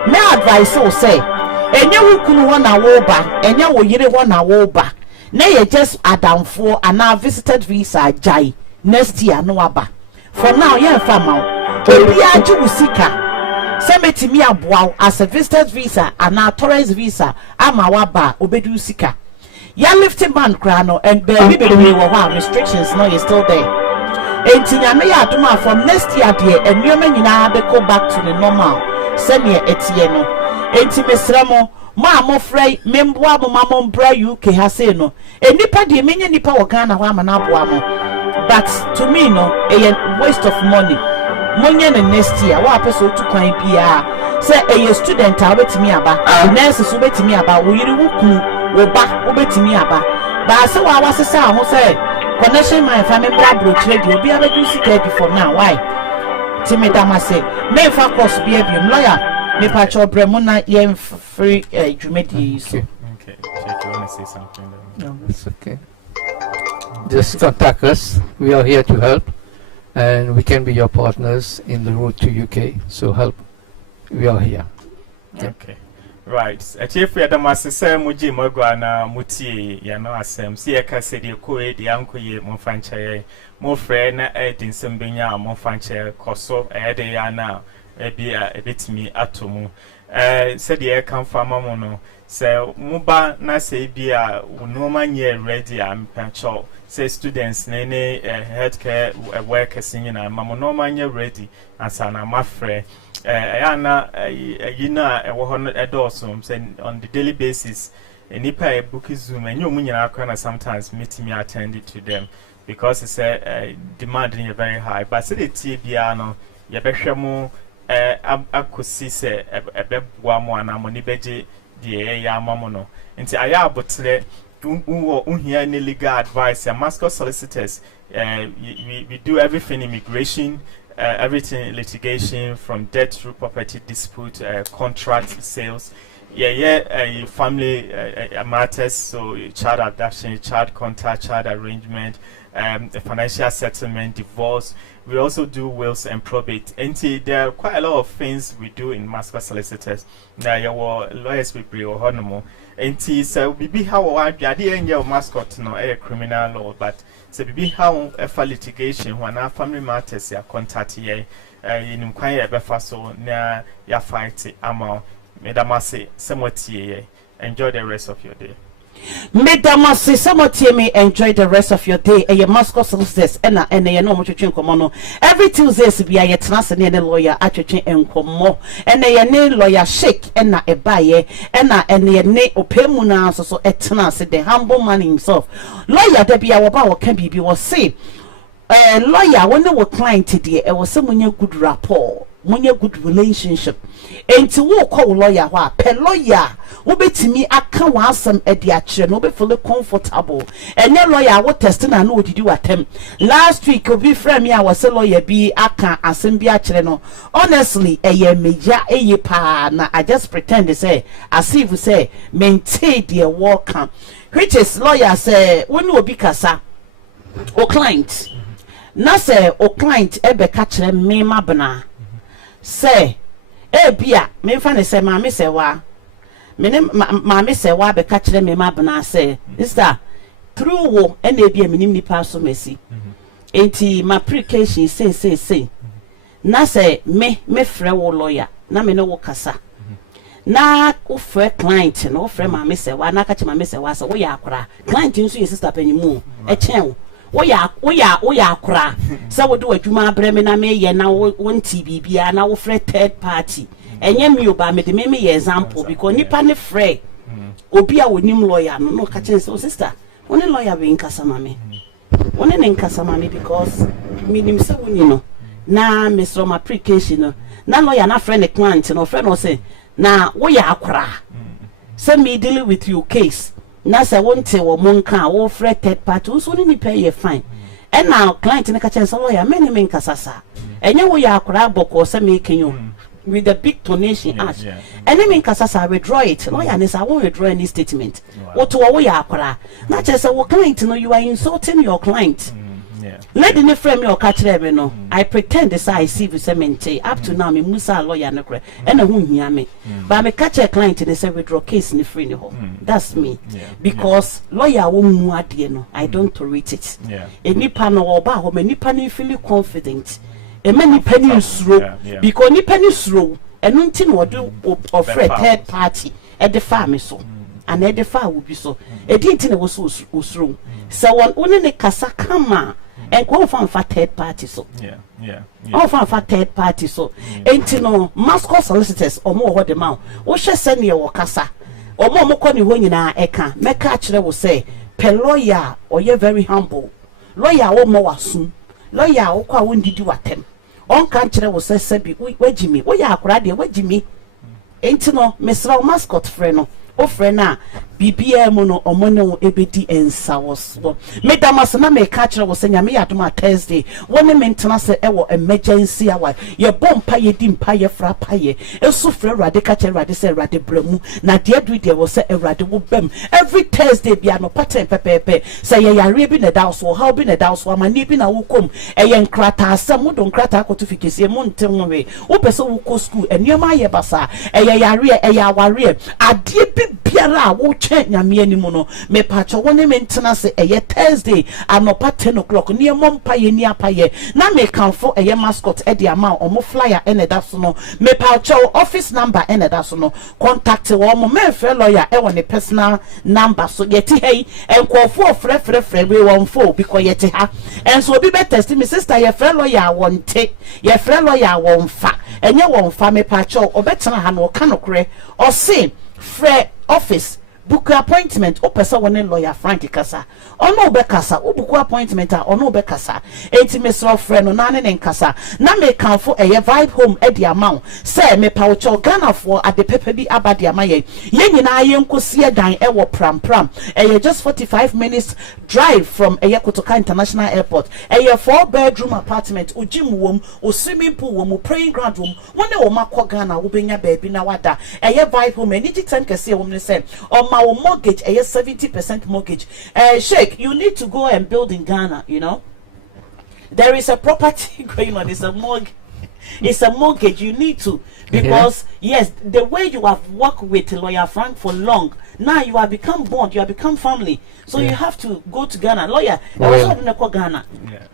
Me advise so say enye wo kunu ho na wo ba, enye wo yire ho na wo ba. Na ye just adamfo ana visited visa jai next year no aba. For now ye fa ma. Obi aju usika. Semetimi aboa as a visitor's visa and a tourist visa ama waba obedu sika ya lifting man krano and baby restrictions no is still there entinya me ya aduma from next year there and you nyina be go back to the normal senior etie no enti mesramo ma mo frey memboa mo ma mbra UK ha say no enipa de menye nipa wo Ghana ho ama na aboa mo but to me no a waste of money monye ne next year wa person to kwan bia say a student a betimi aba nurse so betimi aba wo yiri wo kunu wo ba wo betimi aba ba se wa wasesa ho say connection my family bro trade obi abedu sika before now why timi damase me fa course bia bi lawyer me pa cho bremo na ye free dwumedi so okay check you want to say something no it's okay just contact us we are here to help and we can be your partners in the road to UK so help we are here okay right chief ya damase say muji mogwa na mutie ya no asem si e ka se de ko e de ankoye mo fanche mo frɛ na edin sembenya mo fanche koso e de ya na ebi ebetimi atomu se de e kan fama mo no se muba na se bi a no manye ready am pancho say students ne healthcare workers in na mamo no manye ready asana mafre na yina e wo hono edosom say on the daily basis nipa e book zoom enyo munyina akwa na sometimes meet me attend to them because it's demand is very high but say the tie bia no ye behwe mu akosi se ebeboa mo ana mo ni beje de ya amamo no nti aya abotre unhia any legal advice and Mascot solicitors we do everything immigration everything litigation from debt through property dispute contract sales family matters so child abduction child contact child arrangement financial settlement divorce we also do wills and probate and there are quite a lot of things we do in Mascot solicitors now your lawyers we bring or and so be how I did your Mascot no a criminal law but so be how a litigation when our family matters ya contact ye in inquire befa so na ya fight amount medamase somewhat enjoy the rest of your day. Medamase somewhat me enjoy the rest of your day and your Mascot solicitors and you know much komono every Tuesday be a trans and lawyer atwetwe enkomo and ye lawyer shake and na ebaye and ye ne opemu na so etna the humble man himself lawyer da bia wo ba wo kan bibi wo say lawyer when we client today e wo say munye good rapport munye good relationship enti wo call lawyer ho a pe lawyer wo betimi aka wasam edi akire no be feel comfortable enye lawyer wo test na no odidi watem last week obi frame me a was lawyer bi aka asem bi akire no honestly eye meja eye pa na I just pretend to say as if we say maintain the work which is lawyer say when obi kasa o client na say o client ebe ka kire me mabna say bia me fa ne say ma me say wa me say wa be ka kire me mabna say sister through wo and bia me nim nipa so mesi enti my application say na say me frɛ wo lawyer na me no wo kasa na wo frɛ client no frɛ ma me say wa na ka kire ma me say wa say wo ya akora client nso ye sister panimu e chen wo ya akora say wo do adwuma abrɛ me na me ye na wo nti bibia na wo frɛ third party enye mi oba me de me ye example because nipa ne frɛ obi a wonim lawyer no ka kire say sister one lawyer be nkasa ma me one ne nkasa ma me because me nim say woni no na me so my application no na lawyer na frɛ ne client no frɛ no say na wo ya akora say me dealing with your case na say wonte wo monka wo frɛ third party so ni pay ye fine and now client ne ka kire say lawyer me nkasa sa enye wo ya akora boko say me kenyo with the big donation ash and I mean kasasa withdraw it lawyer ne say I won't withdraw any statement what wo ya akora na just say wo client no you are insulting your client let the frame your catch them no I pretend this I see with cement up to now me musa lawyer no kre and who hear me but me catch a client they say withdraw case ni free ni ho that's me because lawyer wo mu ade no I don't tolerate it enipa no oba ho me nipa no feel confident e many penny suro because ni penny suro enu nti no do offer third party e de farm so and e de farm will be so e di nti na wo so usuro so one ne kasa kama and go for third party so all for third party so enti no Mascot solicitors or more what the mouth wo hwe send ye wo kasa o mo ko ni ho nyina eka meka kire wo say pe lawyer or ye very humble lawyer wo mo wasun lawyer wo kwa wo ndidi watem on can't tell was sebi we Jimmy we ya akrade we Jimmy enti no mesra mascot friend no o friend na BBM no omono ebedi ensa was me damas na me catch no was nya me adoma Thursday woni mentena se ewo emergency hour ye bompa ye dimpa ye fra paye esu frɛ Awurade catch Awurade se Awurade bremu na de adu de was se Awurade wo bam every Thursday bia no pattern pepepe say ye yare bi na da so how bi na da so amani bi na wo kom eye nkrata asem wo don nkrata akotofikese mu ntem we wo pese wo ko school enioma ye basa eye yare eye aware ade bi biara wo nyame animu no me pacho woni mentena se eye Thursday anopa 10 o'clock ni emompa ye ni apaye na me kanfo eye mascot e de ama omo flyer ene da so no me pacho office number ene da so no contact wo mo me frɛ lawyer e woni personal number so yeti hey enkofo frɛ we won fo because yeti ha enso obi be test me sister ye frɛ lawyer wonte ye frɛ lawyer won fa enye won fa me pacho obetena ha no ka no kre o se frɛ office book appointment o pesa woni lawyer Frank Kasa ono be kasa o book appointment a ono be kasa enti me so friend no na ne nkasa na me kanfo eye vibe home e di amount say me pa wo Ghana for ade pepe bi abade amaye ye nyina ye nkosie dan e wo pram eye just 45 minutes drive from eye Kotoka International Airport eye 4-bedroom apartment ujim wom o swimming pool wom praying ground wom woni wo makọ Ghana wo benya baabi na wada eye vibe home any time kase wom ne say our mortgage, a 70% mortgage. Sheikh, you need to go and build in Ghana, you know. There is a property going on, it's a mortgage. It's a mortgage, you need to. Because, yes, the way you have worked with Lawyer Frank for long, now you have become bond, you have become family. So you have to go to Ghana. Lawyer, Ghana.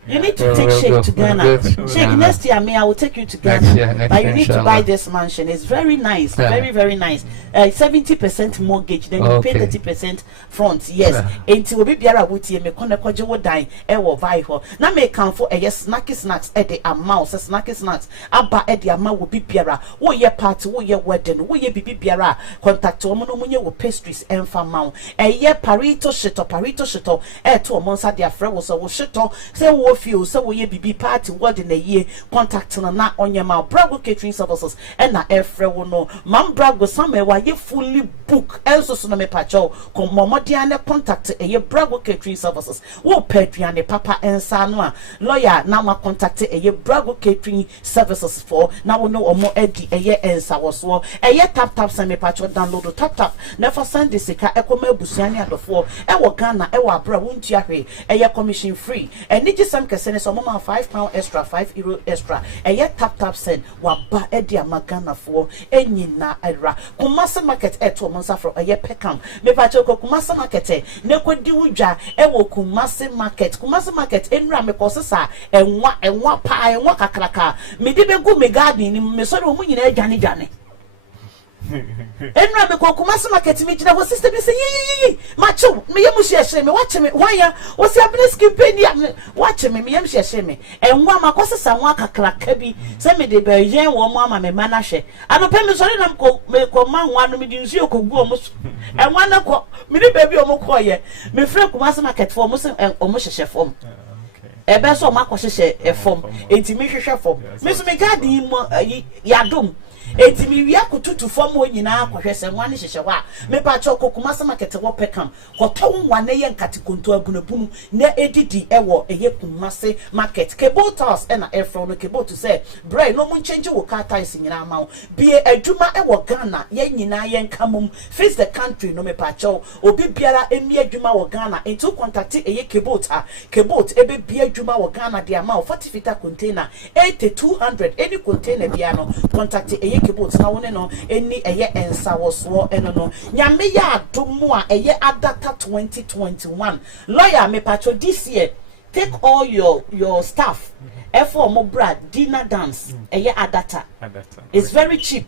You need to take Sheikh to Ghana. Sheikh, next year, I will take you to Ghana. But you need to buy this mansion. It's very nice. Very, very nice. 70% mortgage, then you pay 30% front. Yes. Until we be able to me konekoje dine ewo vai ho. Na me kan for snacky snacks at the amount. Snacky snacks. Abba at the amount will be biara. Wo ye party, wo ye wedding, wo ye bibi biara. Contact to omo no munye wo pastries and farm. Ye parito shito. To a monsa dia friend was a shito. Say wo feel so wo ye bibi party word in a year. Contact na on your mouth. Brago catering services and na air friend wo no. Mam brago somewhere why ye fully book. Also so me pacho. Kom momo diane contact a ye brago catering services. Wo Pedriane papa and sanwa. Lawyer now ma contact a ye brago catering services for now we know omo edi a ye ensa was wo. A ye tap send me pacho download tap. Never send this ka ekome busiani adofo. Ewo Ghana ewo abra wunti ahwe. A ye commission free. And niji some kesene so mama £5 extra, €5 extra. A ye tap send wa ba edi amagana for enyi na era. Kumasi market eto monsa for a ye pekam. Me pacho ko Kumasi market ne ko di uja ewo Kumasi market enra me kosesa enwa kakraka. Me di be go me garden me so no nyina adwane. Enra me ko Kumasi market me gina wo sister be say yi macho me yemu hye me watch me wanya wo si abne skipeni watch me yemu hye me enwa makosesa nwa kakraka bi say me de be yen wo mo ama me mana hye anope me sori na me ko manwa no me di nsu okogu omo enwa na ko me ni baby omo ko ye me frɛ Kumasi market for omo se omo hye form ebe so makohye form enti me hwehwe form me so me garden mo yadom enti mi wia kututu fom onyina akohwese nwane hyehye wa me pa cho Kumasi market wo pekam koto nwane ye nkati konto abunabunu na edidi ewo eye Kumasi market kebotas na efro no kebotu say brai no mun change wo car ties nyina amawo bie adwuma ewo Ghana ye nyina ye nkamum face the country no me pa cho obi biara emi adwuma wo Ghana enti contact eye kebota kebot ebe bie adwuma wo Ghana de amawo 40 feet container 8200 any container bia no contact eye kebot na woni no eni eye ensa woso eno no nyame ya adomu a eye adata 2021 lawyer me pacho this year take all your staff for mo brad dinner dance eye adata it's very cheap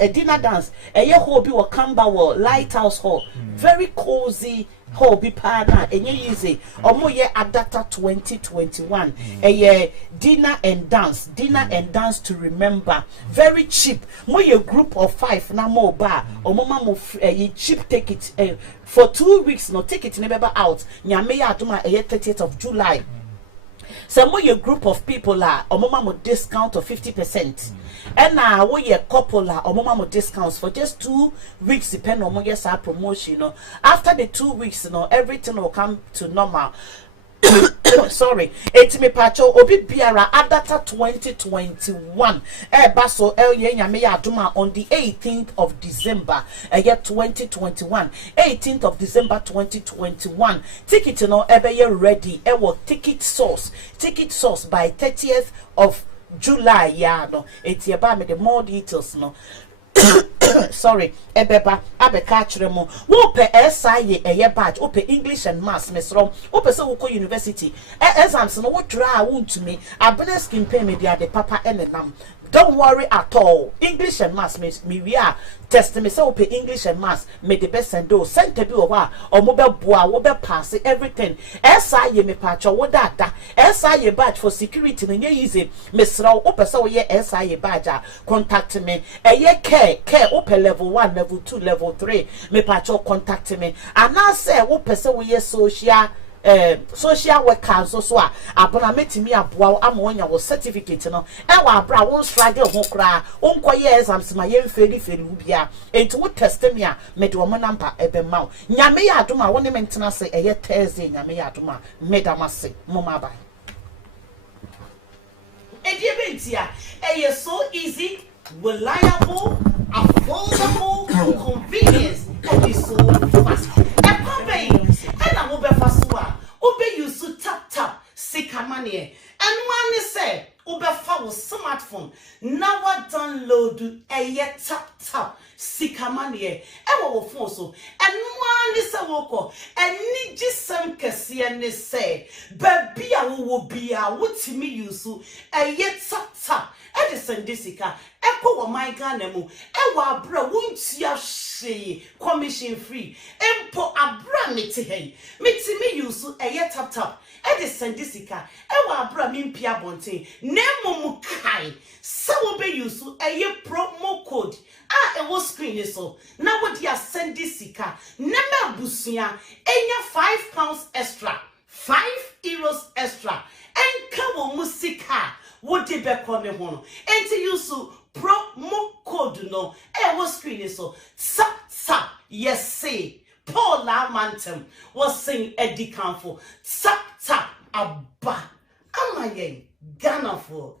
a dinner dance eye hobby wo kamba wo lighthouse hall very cozy hobby partner enye easy omo ye adata 2021 dinner and dance to remember very cheap mo ye group of 5 na mo ba omo ma mo cheap ticket for 2 weeks no ticket never out nyame ya atoma 30th of July Some more your group of people are or mama discount of 50%. And now we a couple are or mama discounts for just 2 weeks, depend on what yes our promotion. You know, after the 2 weeks, you know, everything will come to normal. Sorry, etimi pacho obi biara adata 2021 baso nyame ya aduma on the 18th of December year 2021 18th of December 2021 ticket no ebe ready ewo ticket source by 30th of July ya no etieba me the more details no sorry ebeba abeka chiremo wo pe SIA eye badge wo pe English and Maths mesro wo pe se wo ko university exams no wo dra won't me abene skin pay me dia de papa enenam. Don't worry at all. English and Maths me we are test me so pay English and Maths me the best and do send to be or mobile boa wo be pass everything. SIA me patch wo data SIA badge for security me easy mesro wo pe se wo ye SIA badge contact me eye care wo pe level 1 level 2 level 3 me patch contact me and now say wo pe se wo ye social workers so abona metimi aboa amonya wo certificate no e wa abra won struggle ho kra won koye exams ma ye feri ubia enti wo test me a me de wo number ebe ma nyame ya adoma woni mentena se eye Thursday nyame ya adoma medamase moma ba edibentia eye so easy, reliable, affordable, convenience and is so fast. E company and I will be fast Ube use tap sika money. And one say ube fa smartphone. Now I download a tap sika money. E wo phone so. And one say woko. And ni jisam kesi and say baby a wo be a wutimi use a tap. Edison Disica, Echo wa my ganemu, Ewa bra won't ya she commission free, Empo abra miti hey, miti me use a tap, Edison Disica, Ewa bra mimpia bonte, Nemo mukai, so be use a promo code. Ah, it was screen so. Now what ya send Disica, Nema busia, enya £5 extra, €5 extra, and kawo musika. What did be come home? And to use promo code no. Was screen so. Tap. Yes, say. Paula Mantem was saying Eddie Campo. Tap. Abba. Am I Ghana for?